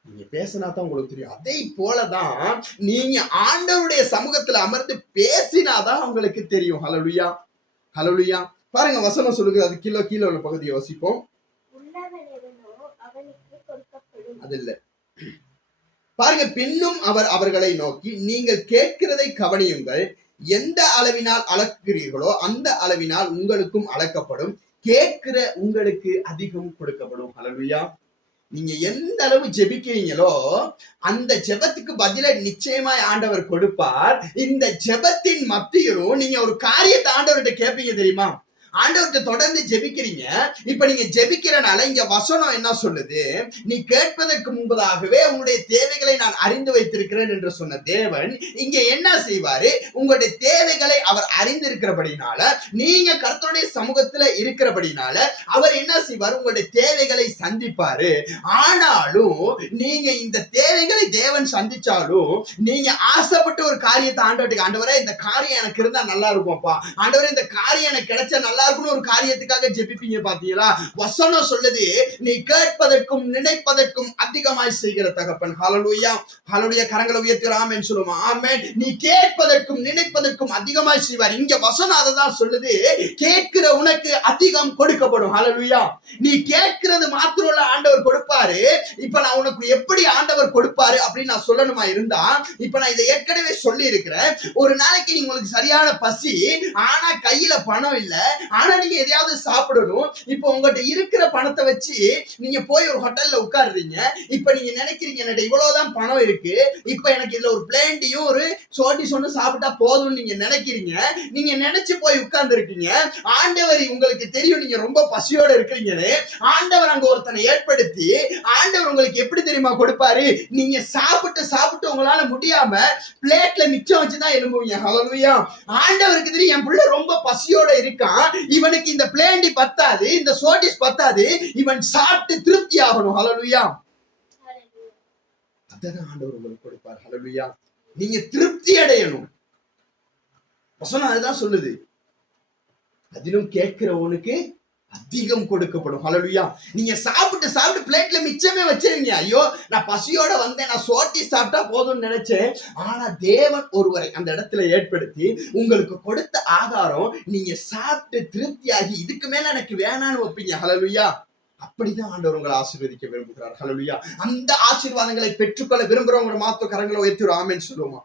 நீங்க பேசினா தான் உங்களுக்கு தெரியும். அதே போலதான் நீங்க ஆண்டவருடைய சமூகத்துல அமர்ந்து பேசினாதான் உங்களுக்கு தெரியும். ஹல்லேலூயா, ஹல்லேலூயா. பாருங்க வசனம் சொல்லுங்க, அது கீழே உள்ள பகுதியை வசிப்போம். அது இல்ல, பாருங்க, பின்னும் அவர் அவர்களை நோக்கி, நீங்கள் கேட்கிறதை கவனியுங்கள், எந்த அளவினால் அளக்கிறீர்களோ அந்த அளவினால் உங்களுக்கும் அளக்கப்படும், கேட்கிற உங்களுக்கு அதிகம் கொடுக்கப்படும். ஹல்லேலூயா. நீங்க எந்த அளவு ஜெபிக்கிறீங்களோ அந்த ஜெபத்துக்கு பதில நிச்சயமாய் ஆண்டவர் கொடுப்பார். இந்த ஜெபத்தின் மத்தியிலும் நீங்க ஒரு காரியத்தை ஆண்டவர்கிட்ட கேட்பீங்க தெரியுமா? ஆண்டவர்கிட்ட தொடர்ந்து ஜெபிக்கிறீங்க. இப்ப நீங்க ஜெபிக்கிறனால இங்க வசனம் என்ன சொல்லுது? நீ கேட்பதற்கு முன்பதாகவே உங்களுடைய தேவைகளை நான் அறிந்து வைத்திருக்கிறேன் என்று சொன்ன தேவன் இங்க என்ன செய்வாரு? உங்களுடைய தேவைகளை அவர் அறிந்திருக்கிறபடினால, நீங்க கர்த்தருடைய சமூகத்துல இருக்கிறபடினால அவர் என்ன செய்வார்? உங்களுடைய தேவைகளை சந்திப்பாரு. ஆனாலும் நீங்க இந்த தேவைகளை தேவன் சந்திச்சாலும் நீங்க ஆசைப்பட்டு ஒரு காரியத்தை ஆண்டவர்கிட்ட, ஆண்டவரே இந்த காரியம் எனக்கு இருந்தா நல்லா இருக்கும்ப்பா, ஆண்டவரே இந்த காரியம் எனக்கு கிடைச்சா நல்லா ஒரு காரியத்துக்காக ஜெபிப்பீங்க. பாத்தீங்களா? வசனம் சொல்லுது, நீ கேட்பதற்கும் நினைப்பதற்கும் அதிகமாய் செய்கிற தகப்பன். ஹல்லேலூயா, ஹல்லேலூயா. கரங்களை உயர்த்தி ஆமென் சொல்லுமா? ஆமென். நீ கேட்பதற்கும் நினைப்பதற்கும் அதிகமாய் செய்வார். இங்க வசனம் அததான் சொல்லுது, கேட்கிற உனக்கு அதிகம் கொடுக்கப்படும். ஹல்லேலூயா. நீ கேட்கிறது மாத்திரம் இல்ல, ஆண்டவர் கொடுப்பாரு. இப்ப நான் உனக்கு எப்படி ஆண்டவர் கொடுப்பாரு அப்படின்னு நான் சொல்லணுமா இருந்தா, இப்ப நான் இதை ஏற்கனவே சொல்லி இருக்கிறேன். ஒரு நாளைக்கு உங்களுக்கு சரியான பசி, ஆனா கையில பணம் இல்ல, ஆனா நீங்க எதையாவது சாப்பிடணும். இப்ப உங்ககிட்ட இருக்கிற பணத்தை வச்சு நீங்க போய் ஒரு ஹோட்டல்ல உட்காருறீங்க. இப்ப நீங்க நினைக்கிறீங்க என்கிட்ட இவ்வளவுதான் பணம் இருக்கு, இப்ப எனக்கு இதுல ஒரு பிளேண்டியும் ஒரு சோட்டி சொன்னு சாப்பிட்டா போதும்னு நீங்க நினைக்கிறீங்க. நீங்க நினைச்சு போய் உட்கார்ந்து இருக்கீங்க. ஆண்டவர் உங்களுக்கு தெரியும் நீங்க ரொம்ப பசியோட இருக்கிறீங்கன்னு. ஆண்டவர் அங்க ஒருத்தனை ஏற்படுத்தி ஆண்டவர் உங்களுக்கு எப்படி தெரியுமா கொடுப்பாரு? நீங்க சாப்பிட்டு சாப்பிட்டு உங்களால முடியாம பிளேட்ல மிச்சம் வச்சுதான் எழும்புவீங்க. ஹல்லேலூயா. ஆண்டவருக்கு தெரியும் என் பிள்ளை ரொம்ப பசியோட இருக்கான், இவனுக்கு இந்த பிளேண்டி பத்தாது, இந்த சோட்டிஸ் பத்தாது, இவன் சாப்பிட்டு திருப்தி ஆகணும். ஹல்லேலூயா. அதான் ஆண்டவர் உங்களுக்கு கொடுப்பார். ஹல்லேலூயா. நீங்க திருப்தி அடையணும். வசனம் அதுதான் சொல்லுது, அதிலும் கேட்கிறவனுக்கு அதிகம் கொடுக்கப்படும். ஹல்லேலூயா. நீங்க சாப்பிட்டு சாப்பிட்டு பிளேட்ல மிச்சமே வச்சிருங்க. ஐயோ நான் பசியோட வந்தேன், நான் சோட்டி சாப்பிட்டா போதும்னு நினைச்சேன். ஆனா தேவன் ஒருவரை அந்த இடத்துல ஏற்படுத்தி உங்களுக்கு கொடுத்த ஆகாரம் நீங்க சாப்பிட்டு திருப்தியாகி இதுக்கு மேல எனக்கு வேணான்னு வைப்பீங்க. ஹல்லேலூயா. அப்படிதான் ஆண்டவர் உங்களை ஆசீர்வதிக்க விரும்புகிறார். ஹல்லேலூயா. அந்த ஆசீர்வாதங்களை பெற்றுக்கொள்ள விரும்புறவங்க மாத்திரம் கரங்களை உயர்த்தி ஒரு ஆமென் சொல்லுவோமா?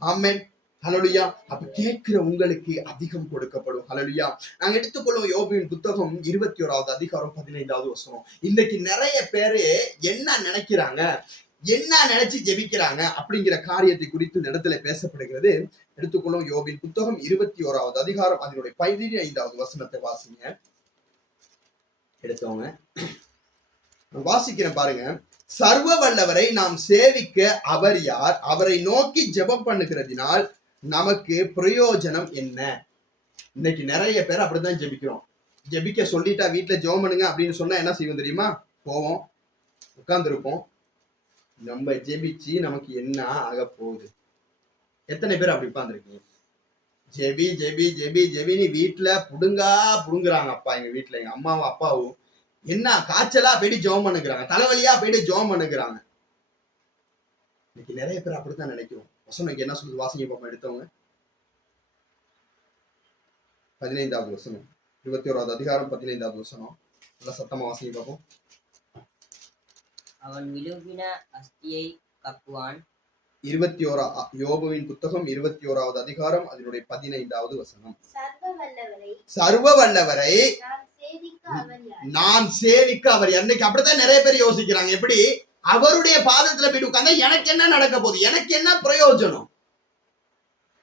ஆமென், ஹல்லேலூயா. அப்ப கேட்கிற உங்களுக்கு அதிகம் கொடுக்கப்படும். ஹல்லேலூயா. நாங்க எடுத்துக்கொள்ளும் யோபுவின் புத்தகம் 21வது அதிகாரம் 15வது வசனம். இன்னைக்கு நிறைய பேரு என்ன நினைக்கிறாங்க, என்ன நினைச்சு ஜெபிக்கிறாங்க அப்படிங்கிற காரியத்தை குறித்து இந்த இடத்துல பேசப்படுகிறது. எடுத்துக்கொள்ளும் யோபின் புத்தகம் 21வது அதிகாரம் அதனுடைய 15வது வசனத்தை வாசிங்க. எடுத்தவங்க வாசிக்கிறேன் பாருங்க. சர்வ வல்லவரை நாம் சேவிக்க அவர் யார்? அவரை நோக்கி ஜெபம் பண்ணுகிறதினால் நமக்கு பிரயோஜனம் என்ன? இன்னைக்கு நிறைய பேர் அப்படிதான் ஜெபிக்கிறோம். ஜெபிக்க சொல்லிட்டா வீட்டுல ஜெபம் பண்ணுங்க அப்படின்னு சொன்னா என்ன செய்வோம் தெரியுமா? போவோம், உட்கார்ந்துருப்போம். நம்ம ஜெபிச்சு நமக்கு என்ன ஆக போகுது? எத்தனை பேர் அப்படி உட்கார்ந்துருக்கீங்க? ஜெபி ஜெபி ஜெபி ஜெபின்னு வீட்டுல புடுங்குறாங்க. அப்பா எங்க வீட்டுல எங்க அம்மாவும் அப்பாவும் என்ன காய்ச்சலா போயிட்டு ஜெபம் பண்ணுகிறாங்க, தலைவலியா போயிட்டு ஜெபம் பண்ணுகிறாங்க. இன்னைக்கு நிறைய பேர் அப்படித்தான் நினைக்கிறோம். வசனம் என்ன சொல்லுது? வாசிங்க பாப்போம். எடுத்தவங்க 15வது வசனம், 21வது அதிகாரம் 15வது வசனம். நல்ல சத்தமா வாசிங்க பாப்போம். அவன் விழுங்கின அஸ்தியை கக்குவான். யோபுவின் புத்தகம் 21வது அதிகாரம் அதனுடைய 15வது வசனம். சர்வ வல்லவரை நான் சேவிக்க அவர். என்னைக்கு அப்படித்தான் நிறைய பேர் யோசிக்கிறாங்க. எப்படி? அவருடைய பாதத்துல போயிட்டு உட்கார்ந்தா எனக்கு என்ன நடக்க போகுது, எனக்கு என்ன பிரயோஜனம்?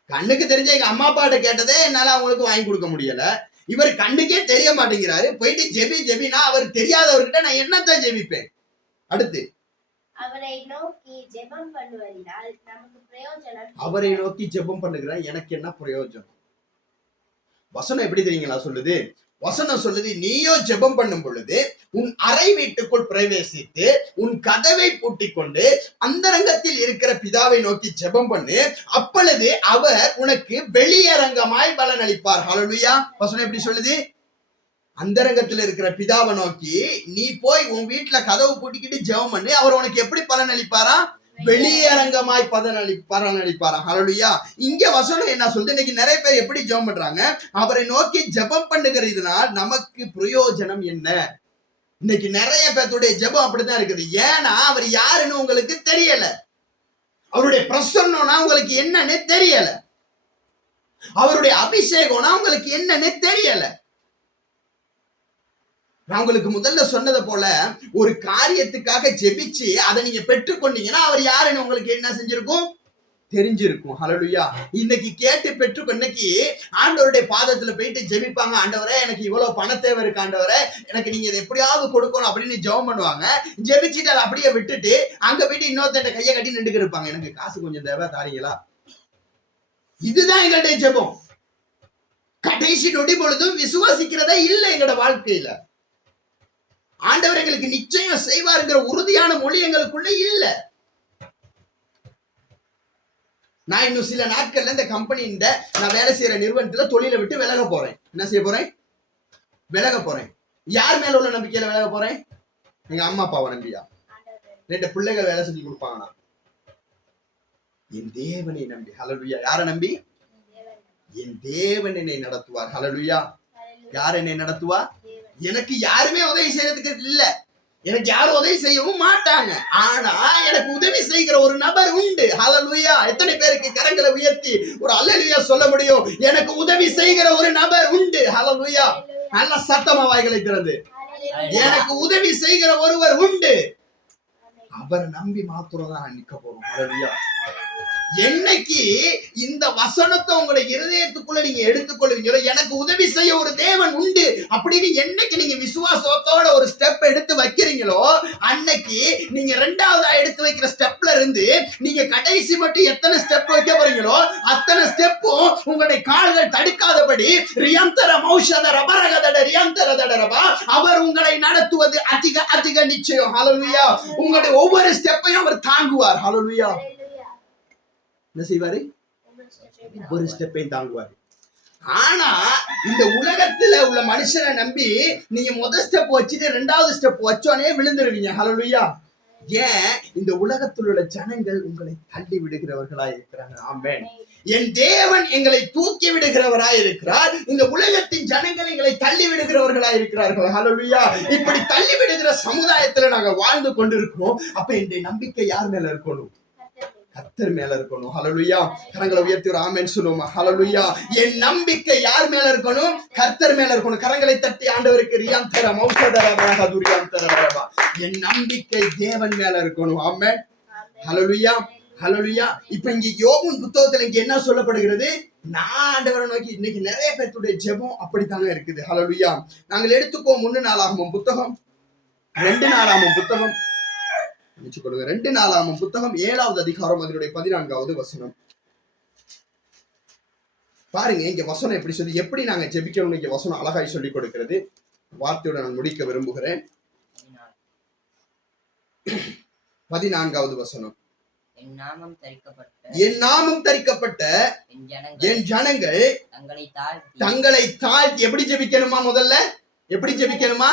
கண்ணுக்கு தெரிஞ்ச எங்க அம்மா அப்பாட்ட கேட்டதே என்னால அவங்களுக்கு வாங்கி கொடுக்க முடியல. இவர் கண்ணுக்கே தெரிய மாட்டேங்கிறாரு, போயிட்டு ஜெபி ஜெபினா அவர் தெரியாதவர்கிட்ட நான் என்னத்தான் ஜெபிப்பேன்? அடுத்து அவரை நோக்கி ஜெபம் பண்ணுவதினால் நமக்கு பிரயோஜனம். அவரை நோக்கி ஜெபம் பண்ணுகிற எனக்கு என்ன பிரயோஜனம்? வசனம் எப்படி தெரியுங்களா சொல்லுது? வசனம் சொல்லுது, நீயோ ஜெபம் பண்ணும் பொழுது உன் அறை வீட்டுக்குள் பிரவேசித்து உன் கதவை பூட்டிக் கொண்டு அந்தரங்கத்தில் இருக்கிற பிதாவை நோக்கி ஜெபம் பண்ணு, அப்பொழுது அவர் உனக்கு வெளியரங்கமாய் பலன் அளிப்பார். ஹல்லேலூயா. வசனம் எப்படி சொல்லுது? அந்தரங்கத்தில் இருக்கிற பிதாவை நோக்கி நீ போய் உன் வீட்டுல கதவு பூட்டிக்கிட்டு ஜெபம் பண்ணு, அவர் உனக்கு எப்படி பலன் அளிப்பாரா? வெளியரங்கமாய் பலன் அளிப்பாரா? ஹல்லேலூயா. இங்க வசனம் என்ன சொல்லுது? இன்னைக்கு நிறைய பேர் எப்படி ஜெபம் பண்றாங்க? அவரை நோக்கி ஜெபம் பண்ணுகிறதுனால் நமக்கு பிரயோஜனம் என்ன? இன்னைக்கு நிறைய பேருடைய ஜெபம் அப்படித்தான் இருக்குது. ஏன்னா அவர் யாருன்னு உங்களுக்கு தெரியல, அவருடைய பிரசன்னம்னா உங்களுக்கு என்னன்னு தெரியல, அவருடைய அபிஷேகம்னா உங்களுக்கு என்னன்னு தெரியல. நான் உங்களுக்கு முதல்ல சொன்னதை போல ஒரு காரியத்துக்காக ஜெபிச்சு அதை நீங்க பெற்றுக்கொண்டீங்கன்னா அவர் யாருன்னு உங்களுக்கு என்ன செஞ்சிருக்கும்? தெரிஞ்சிருக்கும். ஹல்லேலூயா. இன்னைக்கு கேட்டு பெற்றுக்கொண்டு இன்னைக்கு ஆண்டவருடைய பாதத்துல போயிட்டு ஜெபிப்பாங்க, ஆண்டவரே எனக்கு இவ்வளவு பண தேவை இருக்கு, ஆண்டவரே எனக்கு நீங்க இதை எப்படியாவது கொடுக்கணும் அப்படின்னு ஜெபம் பண்ணுவாங்க. ஜெபிச்சுட்டு அதை அப்படியே விட்டுட்டு அங்க போயிட்டு இன்னொருத்த கையை கட்டி நின்றுக்கு இருப்பாங்க, எனக்கு காசு கொஞ்சம் தேவை தாரீங்களா? இதுதான் எங்களுடைய ஜெபம். கடைசி நொடி பொழுதும் விசுவாசிக்கிறதே இல்லை எங்களோட வாழ்க்கையில. ஆண்டவர் எங்களுக்கு நிச்சயம் செய்வாருங்கிற உறுதியான மொழி எங்களுக்குள்ள இல்ல. நான் இன்னும் சில நாட்கள்ல இந்த கம்பெனி நான் வேலை செய்யற நிறுவனத்துல தொழிலை விட்டு விலக போறேன். என்ன செய்ய போறேன்? விலக போறேன். யார் மேல உள்ள நம்பிக்கையில விலக போறேன்? எங்க அம்மா அப்பாவை நம்பியா? 2 பிள்ளைகள் வேலை செஞ்சு கொடுப்பாங்கன்னா என் தேவனை நம்பி. ஹல்லேலூயா. யாரை நம்பி? என் தேவன் என்னை நடத்துவார். ஹல்லேலூயா. யார் என்னை நடத்துவார்? எனக்கு யாருமே உதவி செய்யறதுக்கு இல்ல, எனக்கு யாரும் உதவி செய்யவும் மாட்டாங்க. ஆனா எனக்கு உதவி செய்கிற ஒரு நபர் உண்டு. ஹல்லேலூயா. எத்தனை பேருக்கு கரங்களை உயர்த்தி ஒரு அல்லேலூயா சொல்ல முடியும்? எனக்கு உதவி செய்கிற ஒரு நபர் உண்டு. ஹல்லேலூயா. நல்ல சத்தமா வாய்களை திறந்து, எனக்கு உதவி செய்கிற ஒருவர் உண்டு. அவரை நம்பி மாத்திரம் தான் நான் நிக்க போறோம். ஹல்லேலூயா. என்னைக்கு இந்த வசனத்தை உங்களுடைய இருதயத்துக்குள்ள நீங்க எடுத்துக்கொள்வீங்களோ, எனக்கு உதவி செய்ய ஒரு தேவன் உண்டு அப்படின்னு என்னைக்கு நீங்க விசுவாசத்தோட ஒரு ஸ்டெப் எடுத்து வைக்கிறீங்களோ, அன்னைக்கு நீங்க 2வதா எடுத்து வைக்கிற ஸ்டெப்ல இருந்து நீங்க கடைசி மட்டும் எத்தனை ஸ்டெப் வைக்க போறீங்களோ அத்தனை ஸ்டெப்பும் உங்களுடைய கால்கள் தடுக்காதபடி ரியந்தர மௌஷத ரபரகதட ரியந்தர தடரபா அவர் உங்களை நடத்துவது அதிக அதிக நிச்சயம். ஹல்லேலூயா. உங்களுடைய ஒவ்வொரு ஸ்டெப்பையும் அவர் தாங்குவார். ஹல்லேலூயா. என்ன செய்வாரு? ஒரு ஸ்டெப்பையும் தாங்குவாரு. ஆனா இந்த உலகத்துல உள்ள மனுஷனை நம்பி நீங்க முதல் ஸ்டெப் வச்சுட்டு 2வது ஸ்டெப் வச்சோனே விழுந்துருவீங்க. ஹல்லேலூயா. ஏன்? இந்த உலகத்தில் உள்ள ஜனங்கள் உங்களை தள்ளி விடுகிறவர்களாய் இருக்கிறாங்க. ஆமென். என் தேவன் எங்களை தூக்கி விடுகிறவராய் இருக்கிறார், இந்த உலகத்தின் ஜனங்கள் எங்களை தள்ளி விடுகிறவர்களாய் இருக்கிறார்கள். ஹல்லேலூயா. இப்படி தள்ளி விடுகிற சமுதாயத்துல நாங்க வாழ்ந்து கொண்டிருக்கிறோம். அப்ப என்னுடைய நம்பிக்கை யார் மேல இருக்கணும்? கர்த்தர் மேல இருக்கணும். ஹல்லேலூயா. கரங்களை உயர்த்தி ஒரு ஆமென் சொல்லுவோமா? ஹல்லேலூயா. என் நம்பிக்கை யார் மேல இருக்கணும்? கர்த்தர் மேல இருக்கணும். கரங்களை தட்டி ஆண்டவருக்கு ரியாந்தர மௌஷதரபா துரியாந்தரபா. என் நம்பிக்கை தேவன் மேல இருக்கணும். ஆமென். ஹல்லேலூயா. ஹல்லேலூயா. இப்ப இங்க யோபு புத்தகத்துல இங்க என்ன சொல்லப்படுகிறது? நான் ஆண்டவரை நோக்கி இன்னைக்கு நிறைய பேருடைய ஜெபம் அப்படித்தாங்க இருக்குது. ஹல்லேலூயா. நாங்கள் எடுத்துக்கோம் 1 நாளாகமம் புத்தகம் 2 நாளாகமம் புத்தகம் 2 நாளாகமம் புத்தகம் 7வது அதிகாரம் அதனுடைய 14வது வசனம். பாருங்க இங்க வசனம் எப்படி சொல்லி எப்படி நாங்க ஜெபிக்கணும் இங்க வசனம் அழகாய் சொல்லி கொடுக்கிறது. வார்த்தையோட நான் முடிக்க விரும்புகிறேன். 14வது வசனம். என் நாமம் தரிக்கப்பட்ட என் ஜனங்கள் தங்களை தாழ்த்தி எப்படி ஜெபிக்கணுமா? முதல்ல எப்படி ஜெபிக்கணுமா?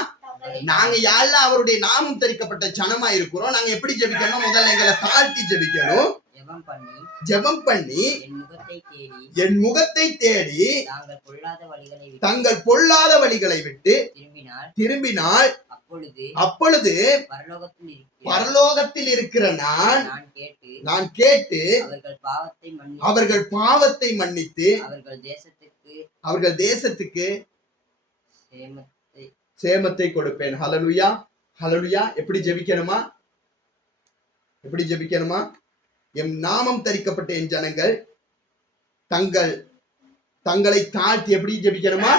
நாங்க யாரெல்லாம் அவருடைய நாமம் தரிக்கப்பட்ட ஜனமா இருக்கிறோம், நாங்க எப்படி ஜெபிக்கணும்? முதல்ல எங்களை தாழ்த்தி ஜெபிக்கணும். ஜெபம் பண்ணி என் முகத்தை தேடி தங்கள் பொல்லாத வழிகளை விட்டு திரும்பினால் அப்பொழுது பரலோகத்தில் இருக்கிற நான் கேட்டு அவர்கள் பாவத்தை மன்னித்து அவர்கள் தேசத்துக்கு சேமத்தை கொடுப்பேன். ஹல்லேலூயா. ஹல்லேலூயா. எப்படி ஜெபிக்கணுமா? எப்படி ஜெபிக்கணுமா? என் நாமம் தரிக்கப்பட்ட என் ஜனங்கள் தங்களை தாழ்த்தி எப்படி ஜெபிக்கணுமா?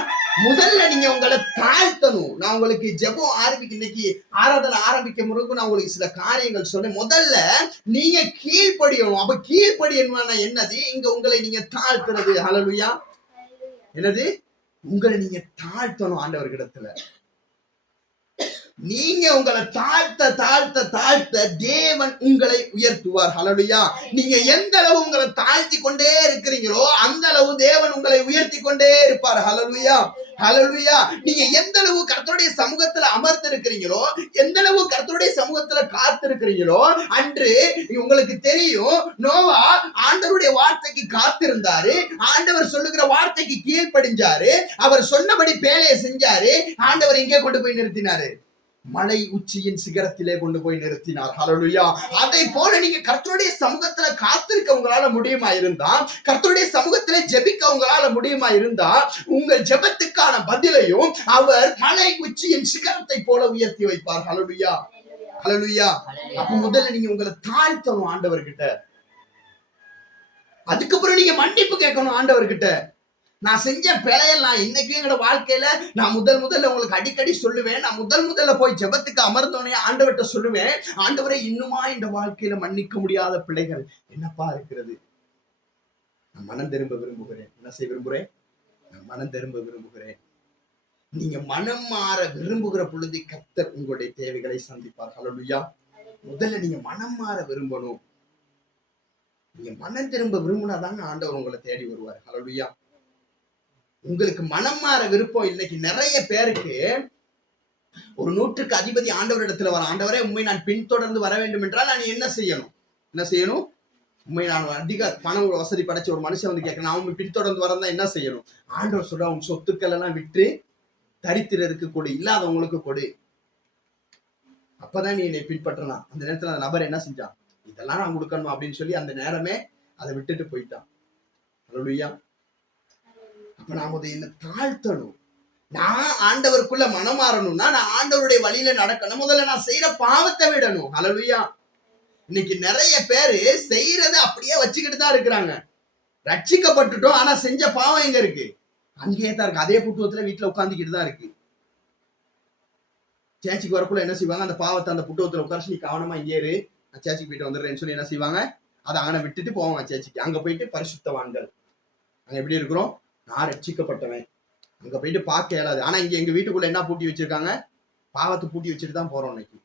முதல்ல நீங்க உங்களை தாழ்த்தணும். நான் உங்களுக்கு ஜெபம் இன்னைக்கு ஆராதனை ஆரம்பிக்க முழுக்க நான் உங்களுக்கு சில காரியங்கள் சொன்னேன். முதல்ல நீங்க கீழ்ப்படியணும். அப்ப கீழ்ப்படியணும்னா என்னது? இங்க உங்களை நீங்க தாழ்த்துறது. ஹல்லேலூயா. என்னது? உங்களை நீங்க தாழ்த்தணும் ஆண்டவர்கிடத்துல. நீங்க உங்களை தாழ்த்த தாழ்த்த தாழ்த்த தேவன் உங்களை உயர்த்துவார். ஹல்லேலூயா. நீங்க எந்த அளவு உங்களை தாழ்த்தி கொண்டே இருக்கிறீங்களோ அந்த அளவு தேவன் உங்களை உயர்த்தி கொண்டே இருப்பார். ஹல்லேலூயா. ஹல்லேலூயா. நீங்க எந்த அளவு கர்த்தருடைய சமூகத்துல அமர்ந்து இருக்கிறீங்களோ, எந்த அளவு கர்த்தருடைய சமூகத்துல காத்து இருக்கிறீங்களோ, அன்று உங்களுக்கு தெரியும் நோவா ஆண்டவருடைய வார்த்தைக்கு காத்திருந்தாரு. ஆண்டவர் சொல்லுகிற வார்த்தைக்கு கீழ்ப்படிஞ்சாரு. அவர் சொன்னபடி பேலையை செஞ்சாரு. ஆண்டவர் எங்கே கொண்டு போய் நிறுத்தினாரு? மலை உச்சியின் சிகரத்திலே கொண்டு போய் நிறுத்தினார். ஹல்லேலூயா. அதை போல நீங்க கர்த்தருடைய சமூகத்துல காத்திருக்க உங்களால முடியுமா இருந்தா, கர்த்தருடைய சமூகத்திலே ஜெபிக்க உங்களால முடியுமா இருந்தா, உங்கள் ஜெபத்துக்கான பதிலையும் அவர் மலை உச்சியின் சிகரத்தை போல உயர்த்தி வைப்பார். ஹல்லேலூயா. ஹல்லேலூயா. அப்ப முதல்ல நீங்க உங்களை தாழ்த்தணும் ஆண்டவர்கிட்ட. அதுக்கப்புறம் நீங்க மன்னிப்பு கேட்கணும் ஆண்டவர்கிட்ட. நான் செஞ்ச பிழையெல்லாம் இன்னைக்கு எங்களோட வாழ்க்கையில நான் முதல்ல உங்களுக்கு அடிக்கடி சொல்லுவேன். நான் முதல்ல போய் ஜெபத்துக்கு அமர்ந்தோனே ஆண்டவர்கிட்ட சொல்லுவேன், ஆண்டவரே இன்னுமா இந்த வாழ்க்கையில மன்னிக்க முடியாத பிழைகள் என்னப்பா இருக்கிறது? நான் மனம் திரும்ப விரும்புகிறேன். என்ன செய்ய விரும்புகிறேன்? நான் மனம் திரும்ப விரும்புகிறேன். நீங்க மனம் மாற விரும்புகிற பொழுது கர்த்தர் உங்களுடைய தேவைகளை சந்திப்பார். ஹல்லேலூயா. முதல்ல நீங்க மனம் மாற விரும்பணும். நீங்க மனம் திரும்ப விரும்பினாதாங்க ஆண்டவர் உங்களை தேடி வருவார். ஹல்லேலூயா. உங்களுக்கு மனம் மாற விருப்பம் இன்னைக்கு நிறைய பேருக்கு ஒரு 100க்கு அதிபதி ஆண்டவர் இடத்துல வர, ஆண்டவரே உண்மை நான் பின்தொடர்ந்து வர வேண்டும் என்றால் நான் என்ன செய்யணும்? என்ன செய்யணும்? உண்மை நான் அதிக பண வசதி படைச்ச ஒரு மனுஷன் வந்து கேட்கணும், அவன் பின்தொடர்ந்து வரதான் என்ன செய்யணும்? ஆண்டவர் சொல்ற, உன் சொத்துக்கள் எல்லாம் விற்று தரித்திரருக்கு கொடு, இல்லாதவங்களுக்கு கொடு, அப்பதான் நீ என்னை பின்பற்றலாம். அந்த நேரத்துல அந்த நபர் என்ன செஞ்சான்? இதெல்லாம் நான் கொடுக்கணும் அப்படின்னு சொல்லி அந்த நேரமே அதை விட்டுட்டு போயிட்டான். ஹல்லேலூயா. அப்ப நாம அதை என்ன தாழ்த்தணும். நான் ஆண்டவருக்குள்ள மனம் மாறணும்னா நான் ஆண்டவருடைய வழியில நடக்கணும். முதல்ல நான் செய்யற பாவத்தை விடணும். ஹல்லேலூயா. இன்னைக்கு நிறைய பேரு செய்யறதை அப்படியே வச்சுக்கிட்டு தான் இருக்கிறாங்க. ரட்சிக்கப்பட்டுட்டோம், ஆனா செஞ்ச பாவம் எங்க இருக்கு? அங்கேயே தான் இருக்கு. அதே புட்டுவத்துல வீட்டுல உட்காந்துக்கிட்டு தான் இருக்கு. சேச்சிக்கு வரக்குள்ள என்ன செய்வாங்க? அந்த பாவத்தை அந்த புட்டுவத்துல உட்காந்து, நீ கவனமா இங்கே இரு, நான் சேச்சிக்கு போயிட்டு வந்துடுறேன்னு சொல்லி என்ன செய்வாங்க? அதை அங்கே விட்டுட்டு போவாங்க சேச்சிக்கு. அங்க போயிட்டு பரிசுத்தவான்கள், அங்க எப்படி இருக்கிறோம்? நான் ரட்சிக்கப்பட்டவன், அங்க போயிட்டு பார்க்க இயலாது. ஆனா இங்க எங்க வீட்டுக்குள்ள என்ன பூட்டி வச்சிருக்காங்க? பாவத்தை பூட்டி வச்சுட்டு தான் போறோம். இன்னைக்கு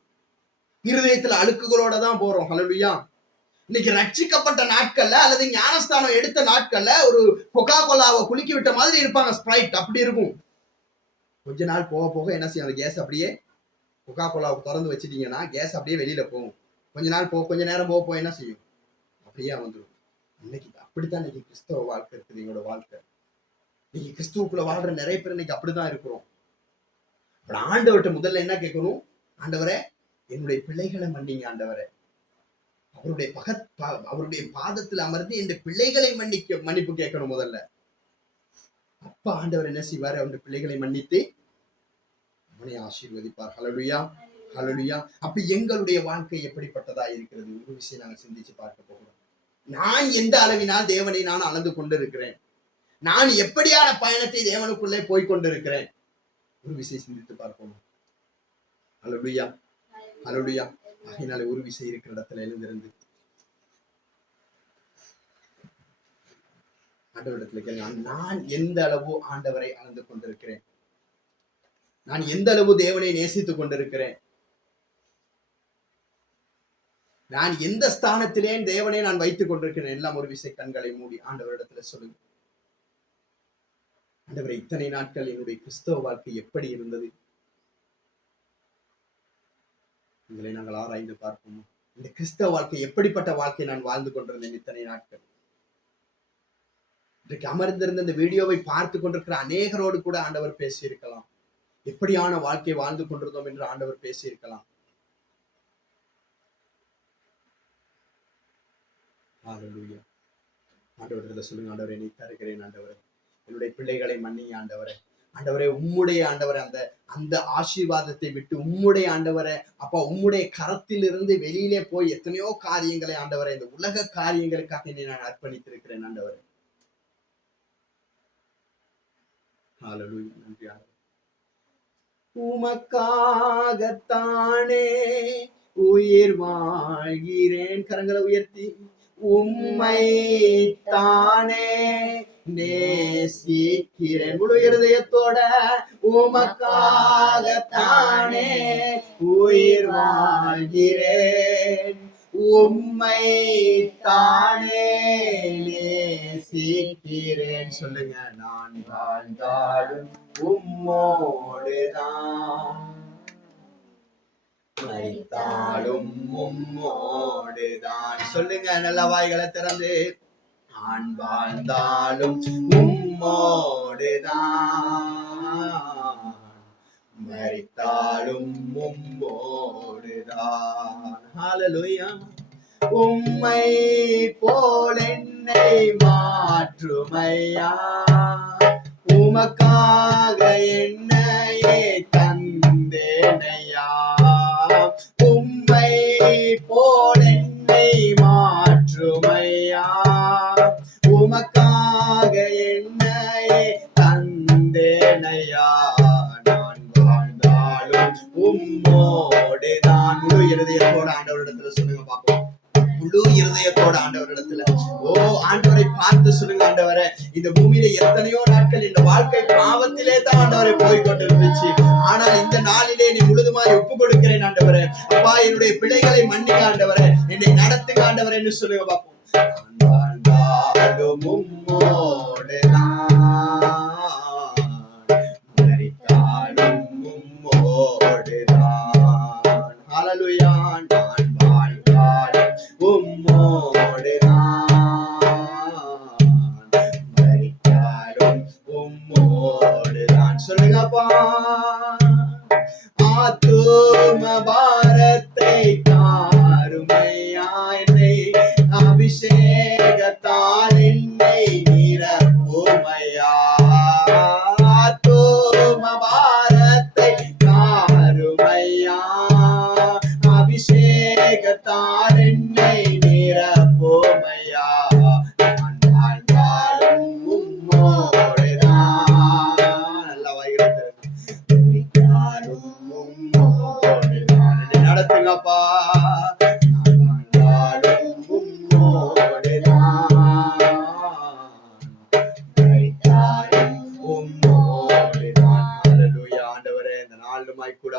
இருதயத்துல அழுக்குகளோட தான் போறோம். ஹல்லேலூயா. இன்னைக்கு ரட்சிக்கப்பட்ட நாட்கள்ல அல்லது ஞானஸ்தானம் எடுத்த நாட்கள்ல ஒரு கொக்கா கோலாவை குலுக்கி விட்ட மாதிரி இருப்பாங்க. ஸ்ப்ரைட் அப்படி இருக்கும். கொஞ்ச நாள் போக போக என்ன செய்யும்? அந்த கேஸ் அப்படியே, கொக்கா கோலாவை திறந்து வச்சுட்டீங்கன்னா கேஸ் அப்படியே வெளியில போகும். கொஞ்ச நேரம் போக என்ன செய்யும்? அப்படியே வந்துடும். இன்னைக்கு அப்படித்தான் இன்னைக்கு கிறிஸ்தவ வாழ்க்கை இருக்குது. எங்களோட வாழ்க்கை இன்னைக்கு கிறிஸ்துவுக்குள்ள வாழ்ற நிறைய பேர் இன்னைக்கு அப்படிதான் இருக்கிறோம். ஆண்டவர்கிட்ட முதல்ல என்ன கேட்கணும்? ஆண்டவரே என்னுடைய பிள்ளைகளை மன்னிங்க. ஆண்டவரே அவருடைய பாதத்தில் அமர்ந்து இந்த பிள்ளைகளை மன்னிப்பு கேட்கணும் முதல்ல. அப்ப ஆண்டவர் என்ன செய்வாரு? அவருடைய பிள்ளைகளை மன்னித்து அவனை ஆசீர்வதிப்பார். ஹல்லேலூயா. ஹல்லேலூயா. அப்ப எங்களுடைய வாழ்க்கை எப்படிப்பட்டதா இருக்கிறது? ஒரு விஷயம் நாங்க சிந்திச்சு பார்க்க போகிறோம். நான் எந்த அளவினால் தேவனை நான் அளந்து கொண்டிருக்கிறேன்? நான் எப்படியான பயணத்தை தேவனுக்குள்ளே போய்கொண்டிருக்கிறேன்? ஒரு விஷயம் சிந்தித்து பார்ப்போம். ஹல்லேலூயா. ஹல்லேலூயா. ஆகையினால ஒரு விஷயம் இருக்கிற இடத்துல எழுந்திருந்து ஆண்டவரிடத்துல கேளுங்க, நான் எந்த அளவு ஆண்டவரை அளந்து கொண்டிருக்கிறேன்? நான் எந்த அளவு தேவனை நேசித்துக் கொண்டிருக்கிறேன்? நான் எந்த ஸ்தானத்திலே தேவனை நான் வைத்துக் கொண்டிருக்கிறேன்? எல்லாம் ஒரு விஷயம் கண்களை மூடி ஆண்டவரிடத்துல சொல்லுங்க. ஆண்டவரே, இத்தனை நாட்கள் என்னுடைய கிறிஸ்தவ வாழ்க்கை எப்படி இருந்தது? உங்களை நாங்கள் ஆராய்ந்து பார்ப்போம். இந்த கிறிஸ்தவ வாழ்க்கை எப்படிப்பட்ட வாழ்க்கை நான் வாழ்ந்து கொண்டிருந்தேன் இத்தனை நாட்கள்? இன்றைக்கு அமர்ந்திருந்த இந்த வீடியோவை பார்த்து கொண்டிருக்கிற அநேகரோடு கூட ஆண்டவர் பேசியிருக்கலாம். எப்படியான வாழ்க்கை வாழ்ந்து கொண்டிருந்தோம் என்று ஆண்டவர் பேசியிருக்கலாம். ஆண்டவரே சொல்லுங்க, ஆண்டவரே நீ தருகிறேன். ஆண்டவரே என்னுடைய பிள்ளைகளை மன்னிங்க. ஆண்டவரே, ஆண்டவரே உம்முடைய ஆண்டவரே அந்த ஆசீர்வாதத்தை விட்டு உம்முடைய ஆண்டவரே அப்பா உம்முடைய கரத்தில் இருந்து வெளியிலே போய் எத்தனையோ காரியங்களை ஆண்டவரே இந்த உலக காரியங்களுக்காக என்னை நான் அர்ப்பணித்திருக்கிறேன். ஆண்டவரே ஹalleluya. நன்றி ஆண்டவரே. உமக்காகத்தானே உயிர் வாழ்கிறேன். கரங்களை உயர்த்தி உம்மை தானே நேசிக்கிறேன். முழு இருதயத்தோட உமக்காகத்தானே உயிர் வாழ்கிறேன். உம்மை தானே நேசிக்கிறேன். சொல்லுங்க. நான் வாழ்ந்தாலும் உம்மோடுதான், மரித்தாலும் உம்மோடுதான். சொல்லுங்க நல்ல வாய்களை திறந்து. நான் வாழ்ந்தாலும் உம்மோடுதான், மரித்தாலும் உம்மோடுதான். ஹalleluya. உம்மை போல் என்னை மாற்றுமையா, உமக்காக என்னையே தந்தேனையா. உம்மை போல் என்னை மாற்றுமையா, உமக்காக என்னையே தந்தேனையா. நான் வாழ்ந்தாலும் உம்மோடுதான். முழு இருதயத்தோட ஆண்டவரிடத்துல சொல்லுங்க பாப்போம். முழு இருதயத்தோட ஆண்டவரிடத்துல ஆண்டவரை பார்த்து சொல்லுங்க. ஆண்டவரே, இந்த பூமியில எத்தனையோ நாட்கள் இந்த வாழ்க்கை பாவத்திலே தான் ஆண்டவரை போய்கொண்டிருந்துச்சு. ஆனால் இந்த நாளிலே நீ முழுதுமாய் ஒப்பு கொடுக்கிறேன் ஆண்டவரே. அப்பா, என்னுடைய பிழைகளை மன்னிக்க ஆண்டவரே, என்னை நடத்துங்க ஆண்டவரே என்று சொல்லுங்க பாப்போம். மரித்தாலும் உம்மோடுதான். ஹalleluya. நான் வாழ்ந்தாலும் உம்மோடுதான், மரித்தாலும் உம்மோடுதான். சொல்லுங்கப்பா. ஆத்தும பாரத்தை தாருமையா, என்னை அபிஷேகத்தால் என்னை நிரப்புமையா. ஆத்தும பாரத்தை தாருமையா, அபிஷேகத்தால் என்னை நிரப்புமையா. நான் வாழ்ந்தாலும் உம்மோடுதான். நல்ல வாய்களை நடத்துங்கப்பா. நான் வாழ்ந்தாலும் உம்மோடுதான், மரித்தாலும் உம்மோடுதான். ஹalleluya. ஆண்டவரே, இந்த நாளுமாய் கூட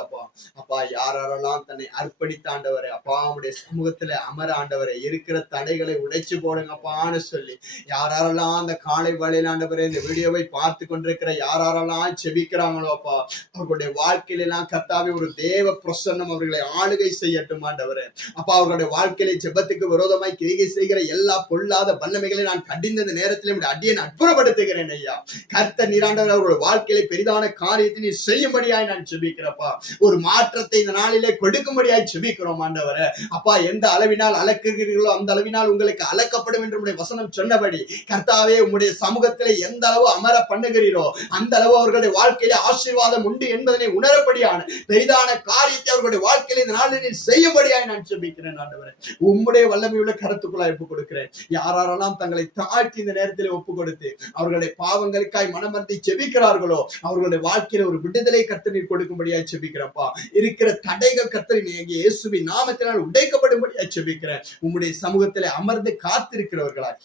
அப்பா யாரெல்லாம் தன்னை அர்ப்பணித்த ஆண்டவரே, அப்பா உடைய சமூகத்துல அமர ஆண்டவரே, இருக்கிற தடைகளை உடைச்சு போடுங்கப்பான்னு சொல்லி யாரெல்லாம் அந்த காலை வேளையில ஆண்டவரே இந்த வீடியோவை பார்த்து கொண்டிருக்கிற யாரெல்லாம் செபிக்கிறாங்களோ அப்பா, அவர்களுடைய வாழ்க்கையில எல்லாம் கர்த்தாவே ஒரு தேவ பிரசன்னம் அவர்களை ஆளுகை செய்யட்டும் ஆண்டவரே. அப்பா, அவர்களுடைய வாழ்க்கையில ஜெபத்துக்கு விரோதமாய் கிரிகை செய்கிற எல்லா பொல்லாத வல்லமைகளை நான் கடிந்த இந்த நேரத்தில் அடியை அற்புதப்படுத்துகிறேன் ஐயா. கர்த்தர் நீராண்டவர் அவர்களுடைய வாழ்க்கையில பெரிதான காரியத்தை நீ செய்யும்படியாய் நான் செபிக்கிறப்பா. ஒரு மாற்றத்தை இந்த நாளிலே கொடுக்கும்படியாய் செபிக்கிறோம் ஆண்டவரே. அப்பா, எந்த அளவினால் அளக்குகிறீர்களோ அந்த அளவினால் உங்களுக்கு அளக்கப்படும் என்று உம்முடைய வசனம் சொன்னபடி கர்த்தாவே, உம்முடைய சமூகத்திலே எந்த அளவு அமர பண்ணுகிறீரோ அந்த அளவு அவர்களுடைய வாழ்க்கையில ஆசீர்வாதம் உண்டு என்பதனை உணரப்படியான பெரிதான காரியத்தை அவர்களுடைய வாழ்க்கையில இந்த நாளில் செய்யும்படியாய் நான் செபிக்கிறேன் ஆண்டவரே. உம்முடைய வல்லமையுள்ள கருத்துக்குள்ளாய் ஒப்புக் கொடுக்கிறேன். யாரெல்லாம் தங்களை தாழ்த்தி இந்த நேரத்தில் ஒப்புக் கொடுத்து அவர்களுடைய பாவங்களுக்காய் மனமர்த்தி செபிக்கிறார்களோ அவர்களுடைய வாழ்க்கையில ஒரு விடுதலை கர்த்தர் கொடுக்கும்படியாய் செபிக்கிறப்பா. இருக்கிற தடைகள் கர்த்தர் இயேசுவின் நாமத்தினால் உடைக்கப்படும்படியாய் செபிக்கிறேன். உம்முடைய சமூகத்திலே அமர்ந்து காத்திருக்கிறவர்களாய்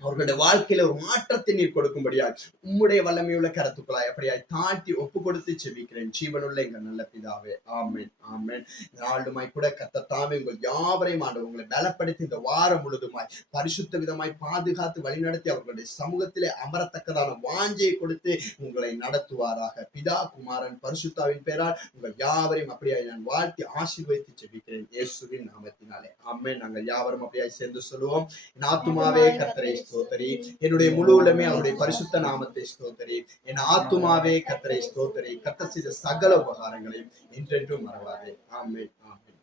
அவர்களுடைய வாழ்க்கையில ஒரு மாற்றத்தை நீர் கொடுக்கும்படியாய் உம்முடைய வல்லமையுள்ள கருத்துக்களாய் அப்படியாய் தாழ்த்தி ஒப்பு கொடுத்து செபிக்கிறேன் ஜீவனுள்ள எங்க நல்ல பிதாவே. ஆமென், ஆமென். நாளுமாய் கூட கர்த்தர் தாமே உங்கள் யாவரையும் ஆண்டவர் உங்களை பலப்படுத்தி இந்த வாரம் முழுதுமாய் பரிசுத்த விதமாய் பாதுகாத்து வழிநடத்தி அவர்களுடைய சமூகத்திலே அமரத்தக்கதான வாஞ்சையை கொடுத்து உங்களை நடத்துவாராக. பிதா, குமாரன், பரிசுத்தாவின் பெயரால் உங்கள் யாவரையும் அப்படியாய் நான் வாழ்த்தி ஆசீர்வதித்து செபிக்கிறேன் இயேசுவின் நாமத்தினாலே. ஆமென். நாங்கள் யாவரும் அப்படியாய் சேர்ந்து சொல்லுவோம். என் ஆத்துமாவே கர்த்தரை ஸ்தோத்திரி, என்னுடைய முழு உள்ளமே அவருடைய பரிசுத்த நாமத்தை ஸ்தோத்திரி. என் ஆத்துமாவே கர்த்தரை ஸ்தோத்திரி, கர்த்தர் செய்த சகல உபகாரங்களையும் என்றென்றும் மறவாதே. ஆமென், ஆமென்.